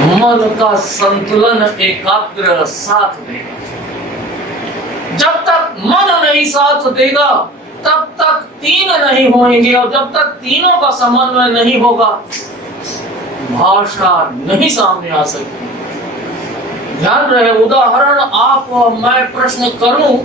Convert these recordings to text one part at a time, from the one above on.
मन का संतुलन एकाग्र साथ देगा। जब तक मन नहीं साथ देगा तब तक तीन नहीं होंगे, और जब तक तीनों का समन्वय नहीं होगा भाषा नहीं सामने आ सकती। ध्यान रहे, उदाहरण आप मैं प्रश्न करूं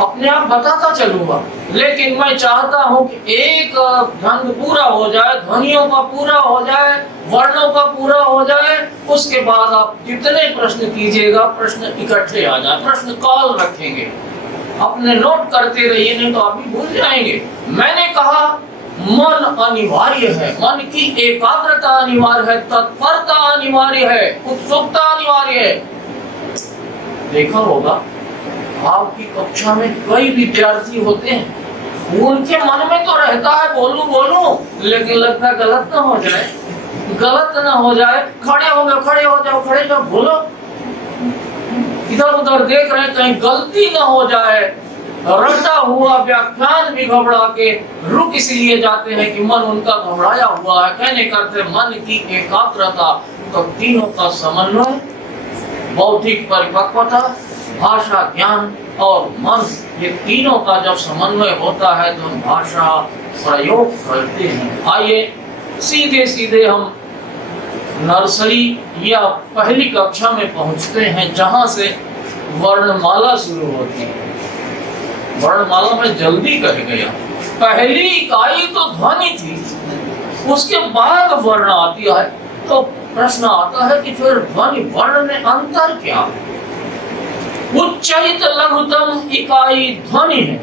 अपने आप बताता चलूंगा, लेकिन मैं चाहता हूं कि एक ढंग पूरा हो जाए, ध्वनियों का पूरा हो जाए, वर्णों का पूरा हो जाए, उसके बाद आप जितने प्रश्न कीजिएगा प्रश्न इकट्ठे आ जाए। प्रश्न कॉल रखेंगे, अपने नोट करते रहिए, नहीं तो आप भी भूल जाएंगे। मैंने कहा मन अनिवार्य है, मन की एकाग्रता अनिवार्य है, तत्परता अनिवार्य है, उत्सुकता अनिवार्य है। देखा होगा आपकी कक्षा में कई विद्यार्थी होते हैं, उनके मन में तो रहता है बोलूं बोलूं, लेकिन लगता है गलत ना हो जाए, गलत ना हो जाए। खड़े हो गए, खड़े हो जाओ, खड़े जाओ, बोलो। इधर उधर देख रहे हैं कहीं गलती ना हो जाए। रटा हुआ व्याख्यान भी घबरा के रुक इसलिए जाते हैं कि मन उनका घबराया हुआ है। कहने करते मन की एकाग्रता, तो तीनों का समन्वय, बौद्धिक परिपक्वता, भाषा ज्ञान और मन, ये तीनों का जब समन्वय होता है तो हम भाषा प्रयोग करते हैं। आइए सीधे सीधे हम नर्सरी या पहली कक्षा में पहुंचते हैं, जहां से वर्णमाला शुरू होती है। वर्णमाला में जल्दी कह गया, पहली इकाई तो ध्वनि थी, उसके बाद वर्ण आती है। तो प्रश्न आता है कि फिर ध्वनि वर्ण में अंतर क्या है? उच्चरित लघुतम इकाई ध्वनि है,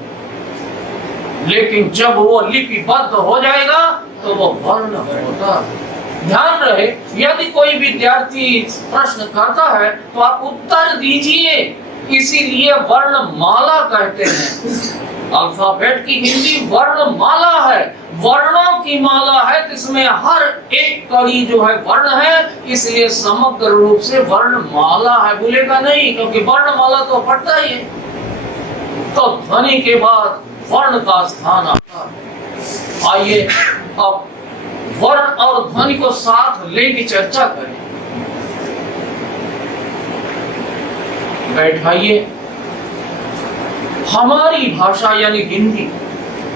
लेकिन जब वो लिपिबद्ध हो जाएगा तो वो वर्ण होता है। ध्यान रहे, यदि कोई विद्यार्थी प्रश्न करता है तो आप उत्तर दीजिए, इसीलिए वर्णमाला कहते हैं। अल्फाबेट की हिंदी वर्णमाला है, वर्णों की माला है, जिसमें हर एक कड़ी जो है वर्ण है, इसलिए समग्र रूप से वर्णमाला है। भूलेगा नहीं, क्योंकि वर्णमाला तो पढ़ता ही है। तो ध्वनि के बाद वर्ण का स्थान आता है। आइए अब वर्ण और ध्वनि को साथ लेके चर्चा करें। बैठाइए। हमारी भाषा यानी हिंदी,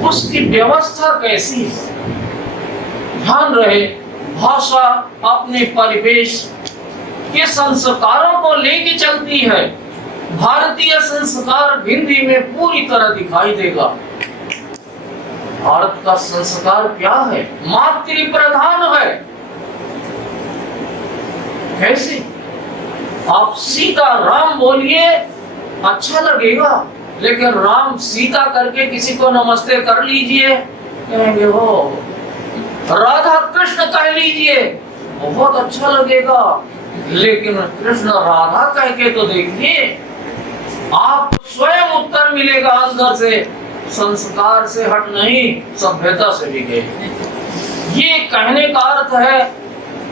उसकी व्यवस्था कैसी है? ध्यान रहे, भाषा अपने परिवेश के संस्कारों को लेके चलती है। भारतीय संस्कार हिंदी में पूरी तरह दिखाई देगा। भारत का संस्कार क्या है? मातृ प्रधान है। कैसे? आप सीता राम बोलिए, अच्छा लगेगा, लेकिन राम सीता करके किसी को नमस्ते कर लीजिए, कहेंगे हो। राधा कृष्ण कह लीजिए, बहुत अच्छा लगेगा, लेकिन कृष्ण राधा कह के तो देखिए, आप स्वयं उत्तर मिलेगा अंदर से, संस्कार से हट नहीं, सभ्यता से भी गए। ये कहने का अर्थ है,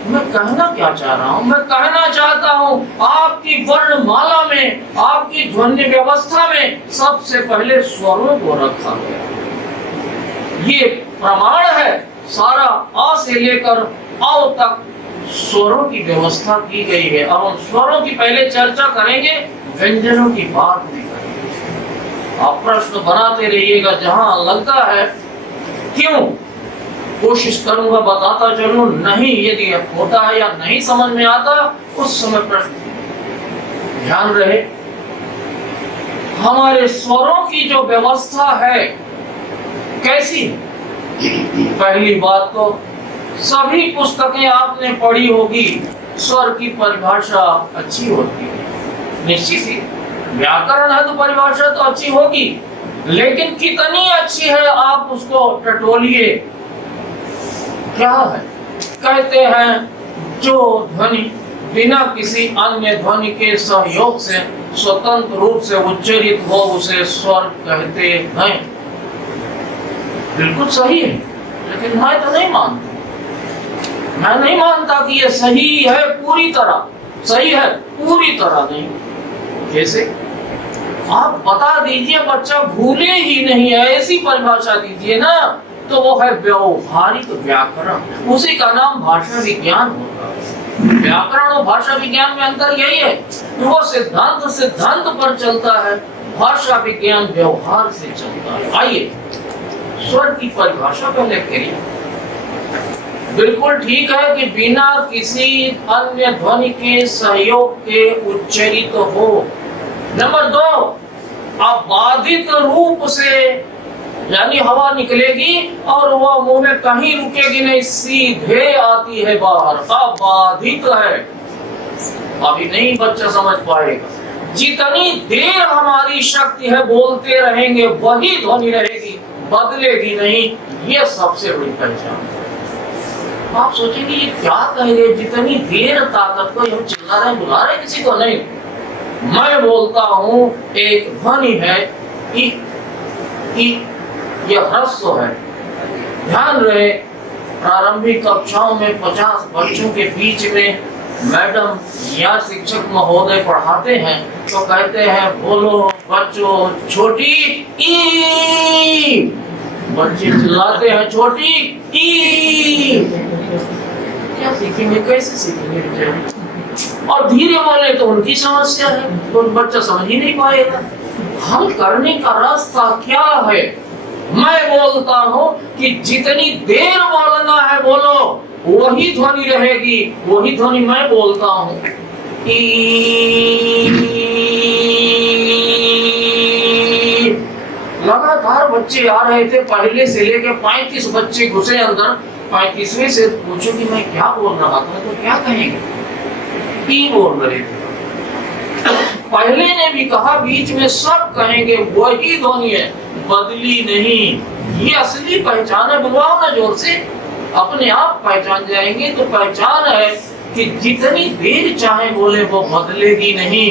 मैं कहना क्या चाह रहा हूं? मैं कहना चाहता हूं आपकी वर्णमाला में, आपकी ध्वनि व्यवस्था में सबसे पहले स्वरों को रखा गया। ये प्रमाण है, सारा आ से लेकर औ तक स्वरों की व्यवस्था की गई है। अब हम स्वरों की पहले चर्चा करेंगे, व्यंजनों की बात नहीं करेंगे। आप प्रश्न बनाते रहिएगा जहां लगता है। क्यों? कोशिश करूंगा बताता चलूं, नहीं यदि होता है या नहीं समझ में आता उस समय प्रश्न। ध्यान रहे, हमारे स्वरों की जो व्यवस्था है कैसी? पहली बात तो सभी पुस्तकें आपने पढ़ी होगी, स्वर की परिभाषा अच्छी होती है, निश्चित ही। व्याकरण है तो परिभाषा तो अच्छी होगी, लेकिन कितनी अच्छी है आप उसको टटोलिए। क्या है? कहते हैं जो ध्वनि बिना किसी अन्य ध्वनि के सहयोग से स्वतंत्र रूप से उच्चरित हो उसे स्वर कहते हैं। बिल्कुल सही है, लेकिन मैं तो नहीं मानता। मैं नहीं मानता कि ये सही है पूरी तरह, सही है पूरी तरह नहीं। कैसे? आप बता दीजिए, बच्चा भूले ही नहीं है, ऐसी परिभाषा दीजिए ना, तो वो है व्यवहारिक व्याकरण, उसी का नाम भाषा विज्ञान होता है। व्याकरण और भाषा विज्ञान में अंतर यही है, वो सिद्धांत सिद्धांत पर चलता है, भाषा विज्ञान व्यवहार से चलता है। आइए स्वर की परिभाषा पहले करिए। बिल्कुल ठीक है कि बिना किसी अन्य ध्वनि के सहयोग के उच्चरित हो। नंबर 2, अबाधित रूप से, यानी हवा निकलेगी और वह मुंह में कहीं रुकेगी नहीं, सीधे आती है बाहर, अबाधित है। अभी नहीं बच्चा समझ पाएगा। जितनी देर हमारी शक्ति है बोलते रहेंगे वही ध्वनि रहेगी, बदलेगी नहीं। ये सबसे बड़ी पहचान है। आप सोचेंगे ये क्या कह रहे, जितनी देर ताकत को हम चिल्ला रहे बुला रहे किसी को नहीं। मैं बोलता हूँ एक ध्वनि है, ये ह्रस्व है। ध्यान रहे, प्रारंभिक कक्षाओं में 50 बच्चों के बीच में मैडम या शिक्षक महोदय पढ़ाते हैं तो कहते हैं बोलो बच्चों छोटी ई, बच्चे चिल्लाते हैं छोटी ई। क्या सीखेंगे, कैसे सीखेंगे? और धीरे बोले तो उनकी समस्या है, तो बच्चा समझ ही नहीं पाएगा। हल करने का रास्ता क्या है? मैं बोलता हूँ कि जितनी देर बोलना है बोलो, वही ध्वनि रहेगी, वही ध्वनि मैं बोलता हूँ। लगातार बच्चे आ रहे थे, पहले से लेके 35 बच्चे घुसे अंदर। 35वें से पूछो कि मैं क्या बोल रहा था तो क्या कहेंगे? ई बोल रहे थे। पहले ने भी कहा, बीच में सब कहेंगे वही ध्वनि है, बदली नहीं। ये असली पहचान है। बुलवाओ ना जोर से, अपने आप पहचान जाएंगे। तो पहचान है कि जितनी देर चाहे बोले वो बदलेगी नहीं।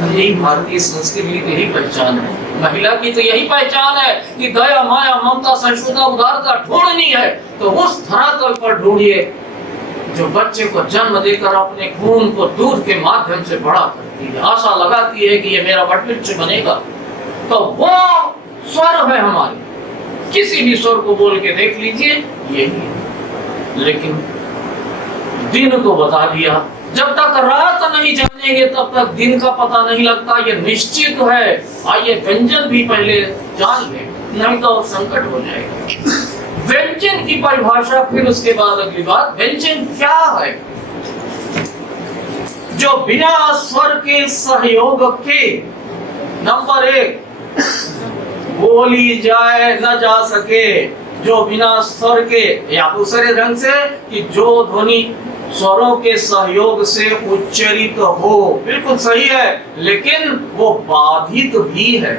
यही भारतीय संस्कृति की यही पहचान है। महिला की तो यही पहचान है कि दया माया ममता सहिष्णुता उदारता ढूंढनी है तो उस धरातल पर ढूंढिए जो बच्चे को जन्म देकर अपने खून को दूध के माध्यम से बड़ा करती है, आशा लगाती है कि ये मेरा वटवृक्ष बनेगा। तो वो स्वर है हमारे। किसी भी स्वर को बोल के देख लीजिए यही है। लेकिन दिन तो बता दिया, जब तक रात नहीं जानेंगे तब तक दिन का पता नहीं लगता, ये निश्चित है। आइए व्यंजन भी पहले जान लें, नहीं तो संकट हो जाएगा। व्यंजन की परिभाषा, फिर उसके बाद अगली बात। व्यंजन क्या है? जो बिना स्वर के सहयोग के, नंबर 1, बोली जाए न जा सके। जो बिना स्वर के, या दूसरे ढंग से कि जो ध्वनि स्वरों के सहयोग से उच्चरित हो। बिल्कुल सही है, लेकिन वो बाधित भी है।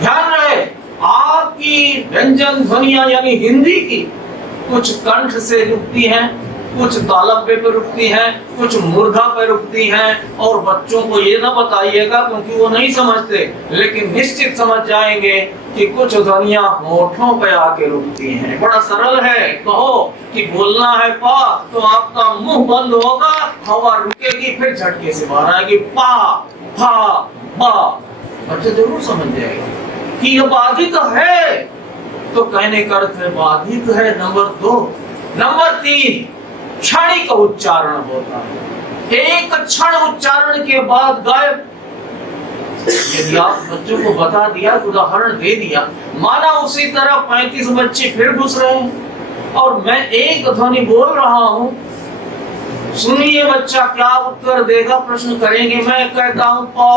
ध्यान रहे, आपकी व्यंजन ध्वनियां यानी हिंदी की कुछ कंठ से रुकती हैं, कुछ तालव्य पे रुकती हैं, कुछ मूर्धा पे रुकती हैं। और बच्चों को ये ना बताइएगा क्योंकि वो नहीं समझते, लेकिन निश्चित समझ जाएंगे कि कुछ ध्वनियां होठों पे आके रुकती हैं। बड़ा सरल है। कहो कि बोलना है पा तो आपका मुंह बंद होगा, हवा रुकेगी, फिर झटके से बाहर आएगी पा फा बा। बच्चे जरूर समझ जाएगा कि यह बाधित है। तो कहने का अर्थ है बाधित है। नंबर 2। नंबर 3, क्षणिक उच्चारण होता है। एक क्षण उच्चारण के बाद गायब। यदि आप बच्चों को बता दिया, उदाहरण दे दिया, माना उसी तरह 35 बच्चे फिर घुस रहे हैं और मैं एक ध्वनि बोल रहा हूं, सुनिए बच्चा क्या उत्तर देगा, प्रश्न करेंगे। मैं कहता हूं पा,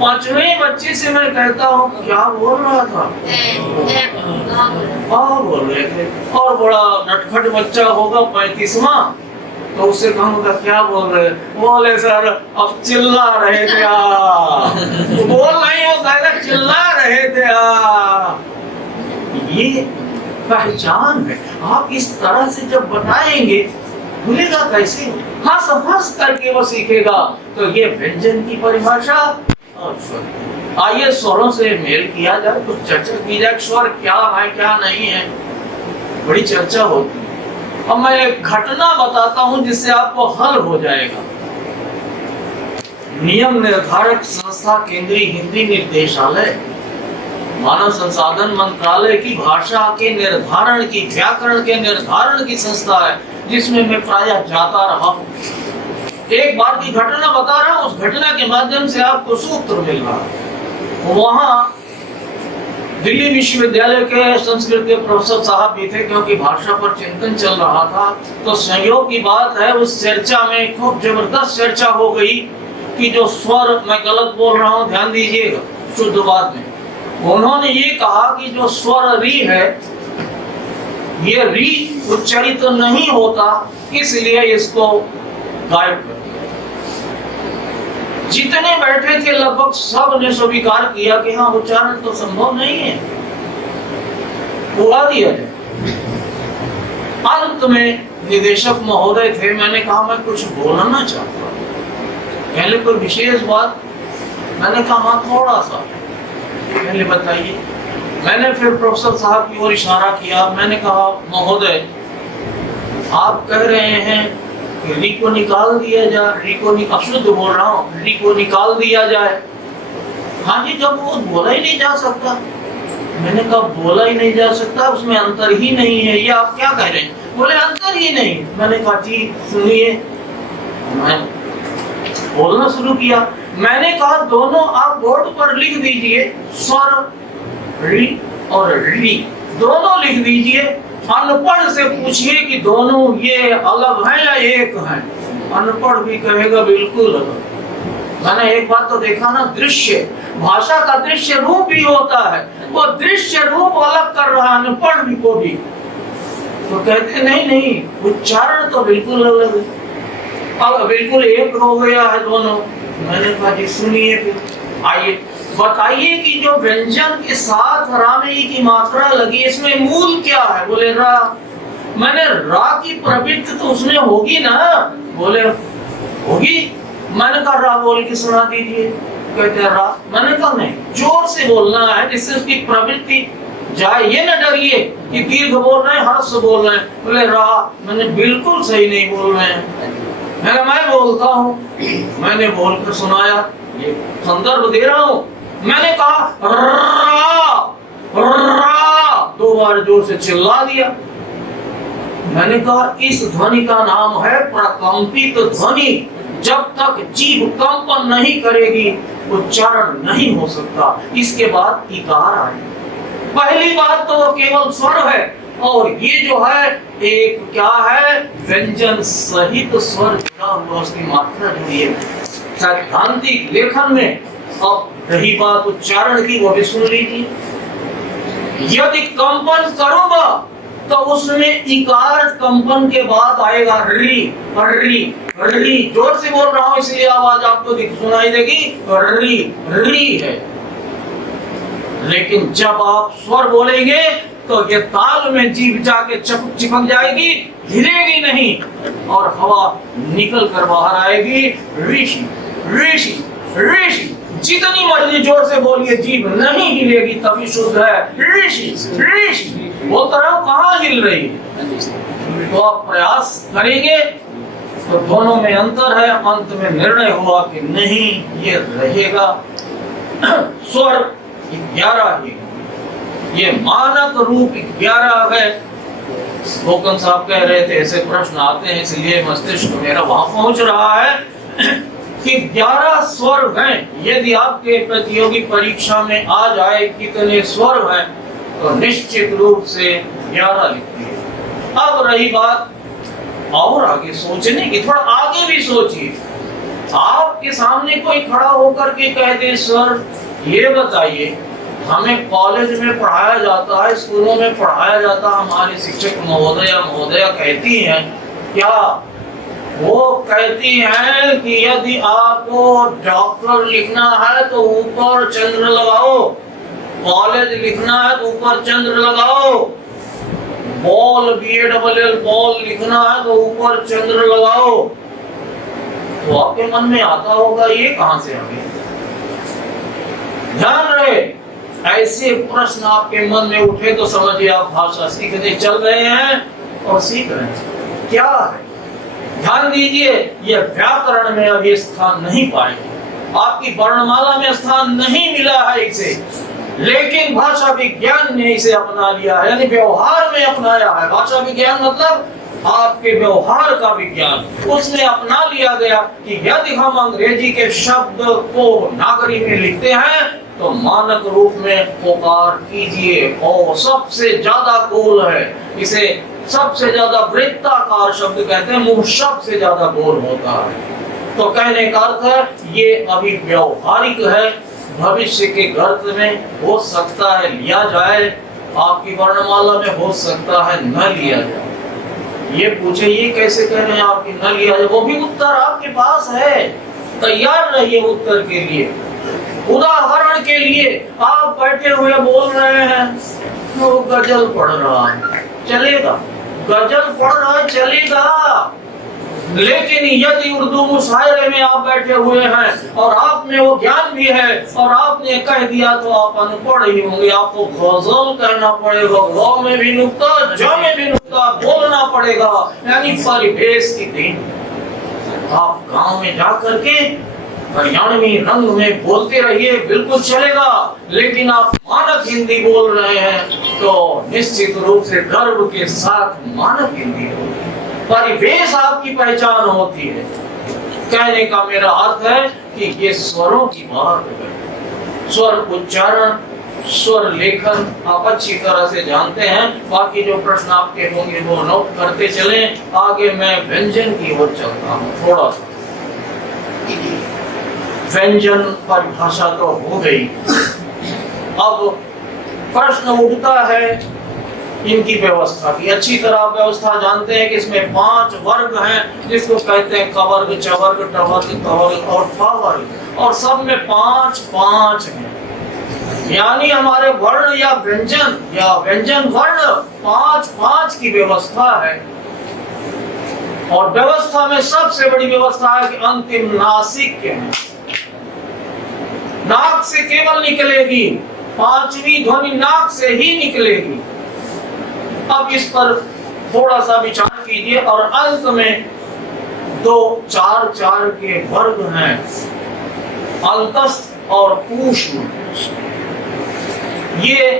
5वें बच्चे से मैं कहता हूं क्या बोल रहा था, बोल रहे थे। और बड़ा नटखट बच्चा होगा 35वां, तो उससे कहूँगा क्या बोल रहे, बोले सर अब चिल्ला रहे थे बोल नहीं होता है, चिल्ला रहे थे ये पहचान है। आप इस तरह से जब बताएंगे भूलेगा कैसे? हंस हंस करके वो सीखेगा। तो ये व्यंजन की परिभाषा। आइए स्वरों से मेल किया जाए, कुछ चर्चा की जाए, स्वर क्या है क्या नहीं है, बड़ी चर्चा होती है। अब मैं एक घटना बताता हूं जिससे आपको हल हो जाएगा। नियम निर्धारक संस्था केंद्रीय हिंदी निर्देशालय मानव संसाधन मंत्रालय की भाषा के निर्धारण की, व्याकरण के निर्धारण की संस्था है, जिसमें मैं प्रायः जाता रहा हूँ। एक बार की घटना बता रहा हूँ, उस घटना के माध्यम से आपको सूत्र मिल रहा है। वहां दिल्ली विश्वविद्यालय के संस्कृत के प्रोफेसर साहब भी थे, क्योंकि भाषा पर चिंतन चल रहा था। तो संयोग की बात है, उस चर्चा में खूब जबरदस्त चर्चा हो गई कि जो स्वर, मैं गलत बोल रहा हूँ, ध्यान दीजिएगा शुद्ध बात में, उन्होंने ये कहा कि जो स्वर री है, ये री उच्चारित तो नहीं होता, इसलिए इसको गायब कर दिया। जितने बैठे थे लगभग सब ने स्वीकार किया कि हाँ, उच्चारण तो संभव नहीं है, उड़ा दिया जाए। अंत में निदेशक महोदय थे, मैंने कहा मैं कुछ बोलना चाहता हूँ। पहले कोई विशेष बात? मैंने कहा हाँ, थोड़ा सा, पहले बताइए। मैंने फिर प्रोफेसर साहब की ओर इशारा किया, मैंने कहा महोदय, आप कह रहे हैं कि री को निकाल दिया जाए, री को अशुद्ध बोल रहा हूँ, री को निकाल दिया जाए। हाँ जी, जब वो बोला ही नहीं जा सकता। मैंने कहा बोला ही नहीं जा सकता, उसमें अंतर ही नहीं है, ये आप क्या कह रहे हैं? बोले अंतर ही नहीं। मैंने कहा जी सुनिए, मैं बोलना शुरू किया। मैंने कहा दोनों आप बोर्ड पर लिख दीजिए, स्वर री और री दोनों लिख दीजिए। अनपढ़ से पूछिए कि दोनों ये अलग हैं या एक हैं, अनपढ़ भी कहेगा बिल्कुल अलग। मैंने एक बात तो देखा ना, दृश्य, भाषा का दृश्य रूप भी होता है, वो दृश्य रूप अलग कर रहा है अनपढ़ भी को भी। तो कहते नहीं, उच्चारण तो बिल्कुल अलग है, अब बिल्कुल एक हो गया है दोनों। मैंने कहा जी सुनिए, फिर आइए बताइए कि जो व्यंजन के साथ रा में ई की मात्रा लगी, इसमें मूल क्या है? बोले रा। मैंने रा की प्रवृत्ति तो उसमें होगी ना? बोले होगी। मैंने कहा रा बोल के सुना दीजिए। कहते हैं रा। मैंने कहा नहीं, जोर से बोलना है जिससे उसकी प्रवृत्ति जाए, ये न डरिए कि दीर्घ बोल रहे हैं, हर्ष बोल रहे हैं। बोले रा। मैंने बिल्कुल सही नहीं बोल रहे हैं, मैं बोलता हूँ। मैंने बोलकर सुनाया, ये संदर्भ दे रहा हूँ। मैंने कहा रा, रा, 2 बार जोर से चिल्ला दिया। मैंने कहा इस ध्वनि का नाम है प्रकंपित ध्वनि। जब तक जीभ कंपन नहीं करेगी उच्चारण नहीं हो सकता। इसके बाद इकार आए। पहली बात तो केवल स्वर है, और ये जो है एक क्या है, व्यंजन सहित स्वर जुड़ा हुआ, उसकी मात्रा जुड़ी है सैद्धांतिक लेखन में। अब रही बात उच्चारण की, वो भी सुन लीजिए। यदि कंपन करूंगा तो उसमें इकार कंपन के बाद आएगा री, री, री। जोर से बोल रहा हूं इसलिए आवाज आपको सुनाई देगी, री, री है। लेकिन जब आप स्वर बोलेंगे तो ये ताल में जीभ जाके चिपक जाएगी, हिलेगी नहीं, और हवा निकल कर बाहर आएगी। ऋषि, ऋषि, ऋषि। जितनी मर्जी जोर से बोलिए, जीभ नहीं हिलेगी, तभी शुद्ध है। ऋषि, ऋषि। बोलता रहो, कहाँ हिल रही है? तो आप प्रयास करेंगे तो दोनों में अंतर है। अंत में निर्णय हुआ कि नहीं, ये रहेगा स्वर 11 ही, ये मानक रूप 11 है। गोकन साहब कह रहे थे ऐसे प्रश्न आते हैं, इसलिए मस्तिष्क मेरा वहां पहुंच रहा है कि 11 स्वर हैं। यदि आपके प्रतियोगी परीक्षा में आ जाए कितने स्वर हैं, तो निश्चित रूप से 11 लिखिए। अब रही बात और आगे सोचने की, थोड़ा आगे भी सोचिए। आपके सामने कोई खड़ा होकर के कह दे, सर ये बताइए, हमें कॉलेज में पढ़ाया जाता है, स्कूलों में पढ़ाया जाता है, हमारी शिक्षक महोदया कहती हैं क्या? वो कहती हैं कि यदि आपको डॉक्टर लिखना है तो ऊपर चंद्र लगाओ, कॉलेज लिखना है तो ऊपर चंद्र लगाओ, बॉल BALL बॉल लिखना है तो ऊपर चंद्र लगाओ। तो आपके मन में आता होगा ये कहां से आ गया? ध्यान रहे, ऐसे प्रश्न आपके मन में उठे तो समझिए आप भाषा सीखने चल रहे हैं और सीख रहे हैं। क्या है? ध्यान दीजिए, ये व्याकरण में अभी स्थान नहीं पाएंगे, आपकी वर्णमाला में स्थान नहीं मिला है इसे। लेकिन भाषा विज्ञान ने इसे अपना लिया है, यानी व्यवहार में अपनाया है। भाषा विज्ञान मतलब आपके व्यवहार का विज्ञान। उसने अपना लिया गया कि यदि हम अंग्रेजी के शब्द को नागरी में लिखते हैं तो मानक रूप में पुकार कीजिए, और सबसे ज्यादा गोल है, इसे सबसे ज्यादा वृत्ताकार शब्द कहते हैं, मुंह शब्द से ज्यादा गोल होता है। तो कहने का अर्थ है ये अभी व्यवहारिक है, भविष्य के गर्त में हो सकता है लिया जाए, आपकी वर्णमाला में हो सकता है न लिया जाए। ये पूछे ये कैसे कह रहे हैं आपकी न लिया जाए, वो भी उत्तर आपके पास है, तैयार रहिए उत्तर के लिए। उदाहरण के लिए आप बैठे हुए बोल रहे हैं तो गजल पढ़ रहा है, चलेगा, गजल पढ़ रहा है चलेगा। लेकिन यदि उर्दू मुशायरे में आप बैठे हुए हैं और आप में वो ज्ञान भी है और आपने कह दिया तो आप अनपढ़ ही होंगे, आपको गजल कहना पड़ेगा, ग में भी नुक्ता, ज में भी नुक्ता बोलना पड़ेगा, यानी परिवेश की दिन। आप गांव में जाकर के हरियाणवी रंग में बोलते रहिए, बिल्कुल चलेगा, लेकिन आप मानक हिंदी बोल रहे हैं तो निश्चित रूप से गर्व के साथ मानक हिंदी बोलिए। परिवेश आपकी पहचान होती है। कहने का मेरा अर्थ है कि ये स्वरों की बात है। स्वर उच्चारण, स्वर लेखन आप अच्छी तरह से जानते हैं। बाकी जो प्रश्न आपके होंगे वो नोट करते चलें। आगे मैं व्यंजन की ओर चलता हूँ। थोड़ा सा व्यंजन परिभाषा तो हो गई, अब प्रश्न उठता है इनकी व्यवस्था की। अच्छी तरह व्यवस्था जानते हैं कि इसमें 5 वर्ग हैं, जिसको कहते हैं कवर्ग, चवर्ग, टवर्ग, तवर्ग और फवर्ग, और सब में 5-5 हैं। यानी हमारे वर्ण या व्यंजन वर्ण 5-5 की व्यवस्था है। और व्यवस्था में सबसे बड़ी व्यवस्था है कि अंतिम नासिक के नाक से केवल निकलेगी, 5वीं ध्वनि नाक से ही निकलेगी। अब इस पर थोड़ा सा विचार कीजिए। और अंत में 2 4 के वर्ग हैं, अंतस्थ और ऊष्म। ये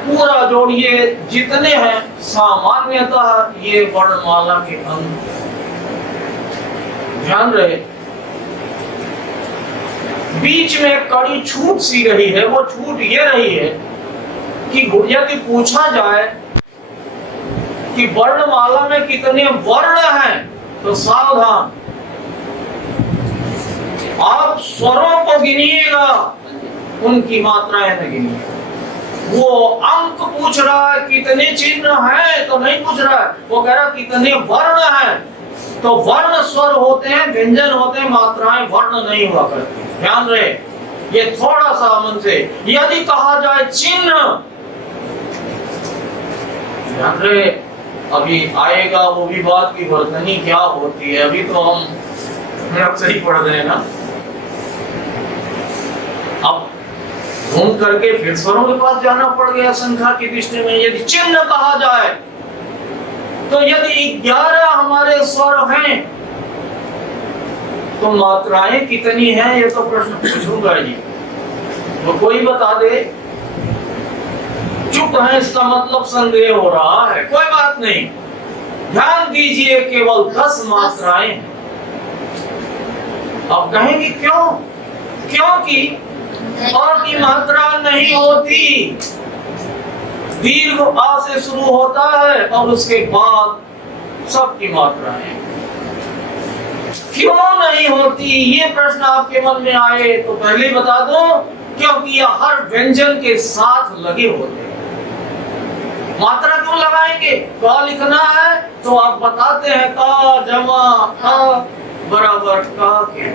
पूरा जोड़िए जितने हैं सामान्यतः ये वर्णमाला के अंग। ध्यान रहे, बीच में कड़ी छूट सी रही है। वो छूट ये रही है कि यदि पूछा जाए कि वर्णमाला में कितने वर्ण हैं तो सावधान, आप स्वरों को गिनिएगा, उनकी मात्राएं न गिनिए। वो अंक पूछ रहा है कितने चिन्ह हैं तो नहीं पूछ रहा है, वो कह रहा कितने वर्ण हैं। तो वर्ण स्वर होते हैं, व्यंजन होते हैं, मात्राएं वर्ण नहीं हुआ करती। ध्यान रहे, ये थोड़ा सा मन से। यदि कहा जाए चिन्ह, ध्यान रहे, अभी आएगा वो भी बात की वर्तनी क्या होती है। अभी तो हम सही पढ़ रहे हैं ना, अब घूम करके फिर स्वरों के पास जाना पड़ गया संख्या की दृष्टि में। यदि चिन्ह कहा जाए तो यदि 11 हमारे स्वर हैं तो मात्राएं कितनी हैं, ये तो प्रश्न पूछूंगा ही। तो कोई बता दे। चुप है इसका मतलब संदेह हो रहा है, कोई बात नहीं। ध्यान दीजिए, केवल 10 मात्राएं। अब कहेंगे क्यों? क्योंकि और की मात्रा नहीं होती। दीर्घ आ से शुरू होता है और उसके बाद सबकी मात्राएं। क्यों नहीं होती, ये प्रश्न आपके मन में आए तो पहले बता दो, क्योंकि यह हर व्यंजन के साथ लगे होते हैं। मात्रा क्यों लगाएंगे? क लिखना है तो आप बताते हैं का जमा का बराबर का के।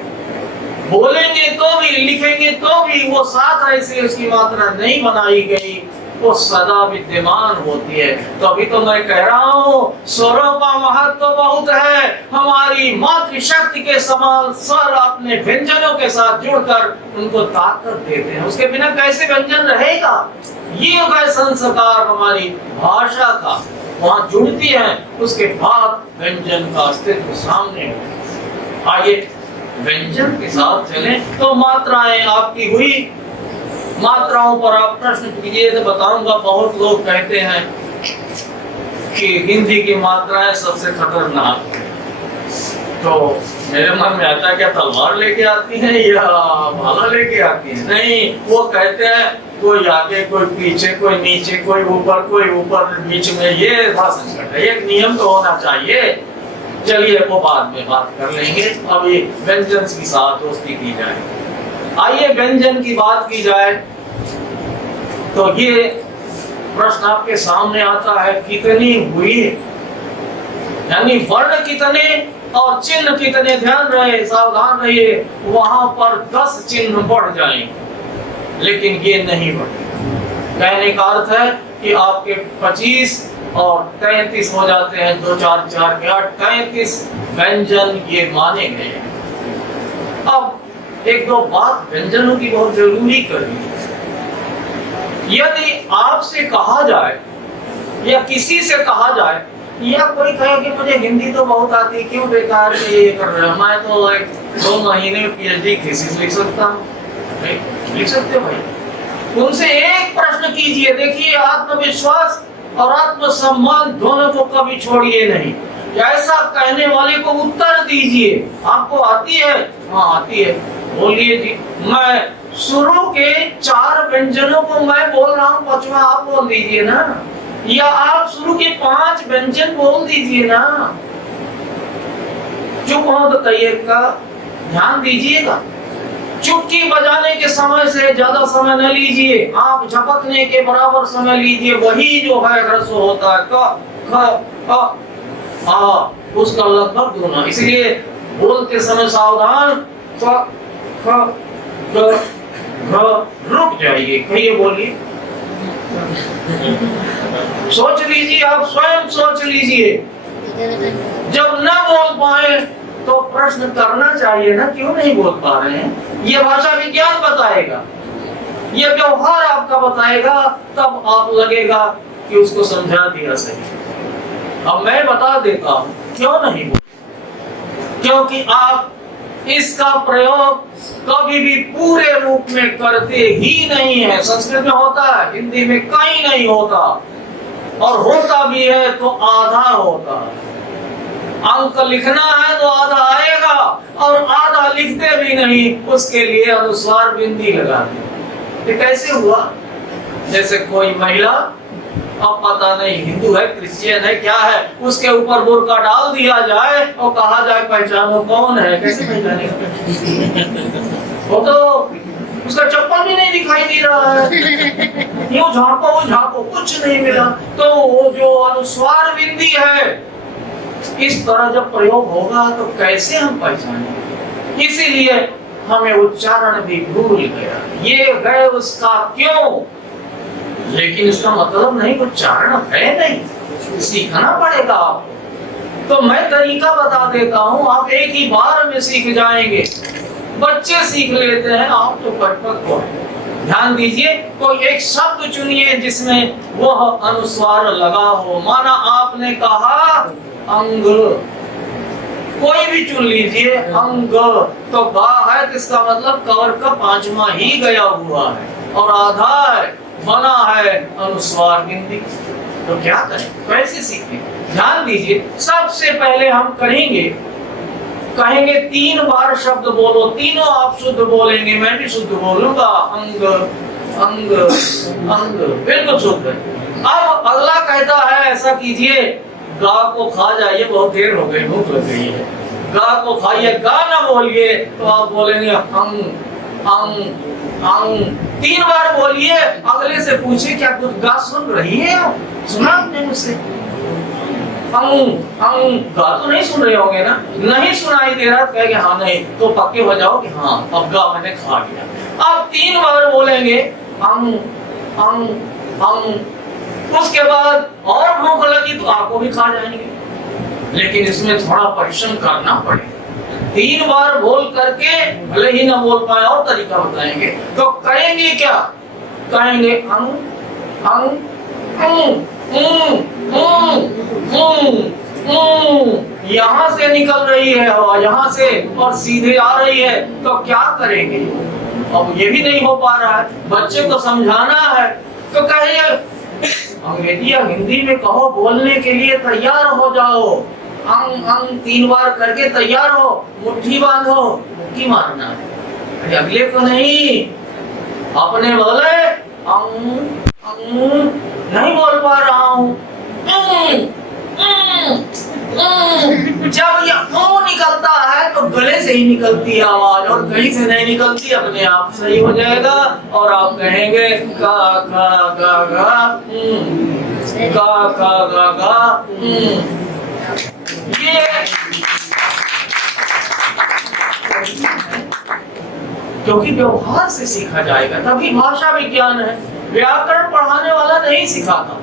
बोलेंगे तो भी, लिखेंगे तो भी, वो साथ ऐसे उसकी मात्रा नहीं बनाई गई, वो सदा विद्यमान होती है। तो अभी तो मैं कह रहा हूँ स्वरों का महत्व तो बहुत है। हमारी मातृशक्ति के समान स्वर अपने व्यंजनों के साथ जुड़कर उनको ताकत देते हैं। उसके बिना कैसे व्यंजन रहेगा? ये है संस्कार हमारी भाषा का, वहां जुड़ती है, उसके बाद व्यंजन का अस्तित्व सामने है। आइए व्यंजन के साथ चलें। तो मात्राएं आपकी हुई मात्राओं पर आप प्रश्न कीजिए तो बताऊंगा। बहुत लोग कहते हैं कि हिंदी की मात्राएं सबसे खतरनाक है। तो मेरे मन में आता है क्या तलवार लेके आती है या भाला लेके आती है? नहीं, वो कहते हैं कोई आगे कोई पीछे, कोई नीचे, कोई ऊपर बीच में, ये भाषण करता है। एक नियम तो होना चाहिए। चलिए वो बाद में बात कर लेंगे, अभी व्यंजन की साथ दोस्ती की जाए। आइए व्यंजन की बात की जाए तो ये प्रश्न आपके सामने आता है, कितनी हुई, यानी वर्ण कितने और चिन्ह कितने। ध्यान रहे, सावधान रहिए, वहां पर 10 चिन्ह बढ़ जाएंगे लेकिन ये नहीं बढ़े। कहने का अर्थ है कि आपके 25 और 33 हो जाते हैं, 2 4 4 के 8, 33 व्यंजन ये माने गए। अब एक दो बात व्यंजनों की बहुत जरूरी करनी है। यदि आपसे कहा जाए या किसी से कहा जाए या कोई कहे कि मुझे हिंदी तो बहुत आती है, क्यों बेकार ये कर रहे हो, मैं तो 2 महीने में PhD थीसिस लिख सकता हूँ। लिख सकते हो भाई। उनसे एक प्रश्न कीजिए, देखिए आत्मविश्वास और आत्मसम्मान दोनों को कभी छोड़िए नहीं। ऐसा कहने वाले को उत्तर दीजिए, आपको आती है? हाँ आती है, बोलिए जी। मैं शुरू के 4 व्यंजनों को मैं बोल रहा हूँ, 5वां आप बोल दीजिए ना, या आप शुरू के 5 व्यंजन बोल दीजिए ना। चुप हो तो तैयार ध्यान दीजिएगा। चुटकी बजाने के समय से ज्यादा समय न लीजिए, आप झपकने के बराबर समय लीजिए। वही जो है ह्रस्व होता है, क ख आ, उसका लगभग गुना। इसलिए बोलते समय सावधान, क ख ग घ, रुक जाइए, कहिए, बोलिए। सोच लीजिए, आप स्वयं सोच लीजिए। जब न बोल पाए तो प्रश्न करना चाहिए ना, क्यों नहीं बोल पा रहे हैं। ये भाषा विज्ञान बताएगा, ये व्यवहार आपका बताएगा, तब आप लगेगा कि उसको समझा दिया सही। अब मैं बता देता हूं क्यों नहीं बोल, क्योंकि आप इसका प्रयोग कभी भी पूरे रूप में करते ही नहीं है। संस्कृत में होता है, हिंदी में कहीं नहीं होता, और होता भी है तो आधा होता है। अंक लिखना है तो आधा आएगा, और आधा लिखते भी नहीं, उसके लिए अनुस्वार बिंदी लगाते। ये कैसे हुआ? जैसे कोई महिला, अब पता नहीं हिंदू है, क्रिश्चियन है, क्या है, उसके ऊपर बुर्का डाल दिया जाए और कहा जाए पहचानो कौन है, कैसे पहचानेगा? वो तो उसका चप्पल भी नहीं दिखाई दे रहा है, यूं झांको कुछ नहीं मिला। तो वो जो अनुस्वार बिंदी है, इस तरह जब प्रयोग होगा तो कैसे हम पहचानेंगे? इसीलिए हमें उच्चारण भी भूल गया। ये गए उसका क्यों, लेकिन इसका मतलब नहीं उच्चारण है नहीं, सीखना पड़ेगा आपको। तो मैं तरीका बता देता हूँ, आप एक ही बार में सीख जाएंगे। बच्चे सीख लेते हैं, आप तो परिपक्व हैं। ध्यान दीजिए, कोई एक शब्द चुनिए जिसमें वह अनुस्वार लगा हो। माना आपने कहा अंग, कोई भी चुन लीजिए, अंग तो गा है, इसका मतलब कवर का 5वां ही गया हुआ है, और आधार बना है अनुस्वार बिंदी। तो क्या करें, कैसे सीखें? ध्यान दीजिए, सबसे पहले हम कहेंगे 3 बार शब्द बोलो, तीनों आप शुद्ध बोलेंगे, मैं भी शुद्ध बोलूंगा। अंग अंग अंग, बिल्कुल शुद्ध। अब अगला कहता है ऐसा कीजिए, गा को खा जाइए, बहुत देर हो गई, भूख लग गई है, गा को खाइए। गा ना बोलिए तो आप बोलेंगे अंग अंग अंग। 3 बार बोलिए, अगले से पूछिए क्या कुछ गा सुन रही है? सुना आपने मुझसे? अंग अंग गा तो नहीं सुन रहे होंगे ना? नहीं सुनाई दे रहा, कहेंगे हाँ नहीं, तो पक्के हो जाओ कि हाँ अब गा मैंने खा लिया। अब 3 बार बोलेंगे अंग अंग अंग। उसके बाद और भूख लगी तो आपको भी खा जाएंगे, लेकिन इसमें थोड़ा परिश्रम करना पड़ेगा। 3 बार बोल करके भले ही ना बोल पाए, और तरीका बताएंगे। तो करेंगे क्या? कहेंगे अंग अंग अंग यहाँ से निकल रही है हवा, यहाँ से, और सीधे आ रही है। तो क्या करेंगे? अब ये भी नहीं हो पा रहा है, बच्चे को समझाना है तो कहिए अंग्रेजी या हिंदी में कहो, बोलने के लिए तैयार हो जाओ, अंग अंग 3 बार करके तैयार हो, मुट्ठी बांधो, मुट्ठी मारना है, अगले को नहीं। अपने बोले अंग अंग नहीं बोल पा रहा हूँ, जब ये मुंह निकलता है तो गले से ही निकलती है आवाज, और कहीं से नहीं निकलती, अपने आप सही हो जाएगा और आप कहेंगे का का गा गा का का गा गा। ये क्योंकि व्यवहार से सीखा जाएगा, तभी भाषा विज्ञान है। व्याकरण पढ़ाने वाला नहीं सिखाता,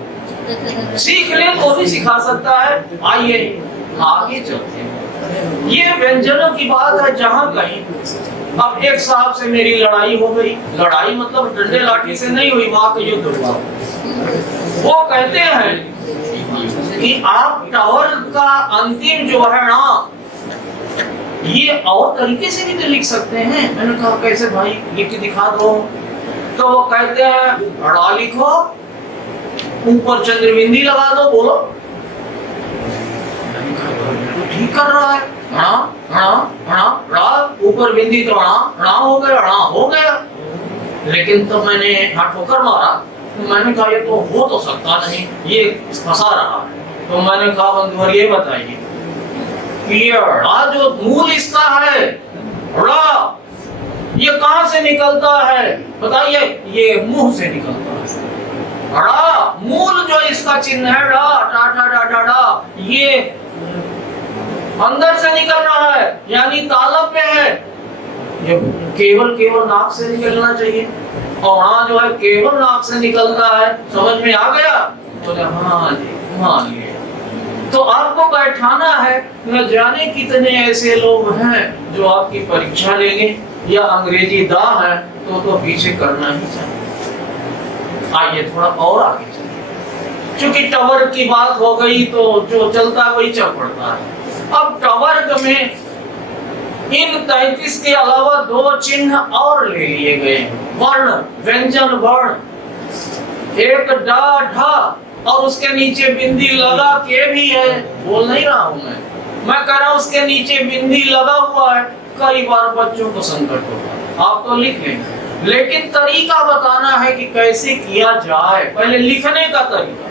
सीख ले तो भी सिखा सकता है। आइए आगे चलते हैं। ये व्यंजनों की बात है। जहां कहीं अब एक साहब से मेरी लड़ाई हो गई, लड़ाई मतलब डंडे लाठी से नहीं हुई, वहां का युद्ध हुआ। वो कहते हैं कि आप टावर का अंतिम जो है ना, ये और तरीके से भी तो लिख सकते हैं। मैंने कहा कैसे भाई, लिख के दिखा दो। तो वो कहते हैं ड़ा लिखो, ऊपर चंद्रबिंदी लगा दो, बोलो। ठीक कर रहा है, ऊपर बिंदी तो हो गया। लेकिन तब मैंने हाथ ठोकर मारा, तो मैंने कहा ये तो हो तो सकता नहीं, ये फंसा रहा है। तो मैंने कहा बंधुवर ये बताइए कि ये ड़ा जो मूल इसका है, ड़ा ये कहां से निकलता है बताइए? ये मुंह से निकलता है। ड़ा मूल जो इसका चिन्ह है, ड़ा टा टा डा डा डा, ये अंदर से निकल रहा है, यानी तालब में है। ये केवल नाक से निकलना चाहिए, और हाँ जो है केवल नाक से निकलता है। समझ में आ गया? बोले हाँ जी, मान लिया। तो आपको बैठाना है। न जाने कितने ऐसे लोग हैं जो आपकी परीक्षा लेंगे या अंग्रेजी दा है तो पीछे करना ही चाहिए। आइए थोड़ा और आगे चलिए। चूंकि टावर की बात हो गई तो जो चलता वही चल पड़ता है। अब टावर में इन 33 के अलावा 2 चिन्ह और ले लिए गए, वर्ण, व्यंजन वर्ण। एक डा ढा और उसके नीचे बिंदी लगा के भी है। बोल नहीं रहा हूं मैं कह रहा हूं उसके नीचे बिंदी लगा हुआ है। कई बार बच्चों को संकट होता है, आप तो लिख लेंगे, लेकिन तरीका बताना है कि कैसे किया जाए। पहले लिखने का तरीका,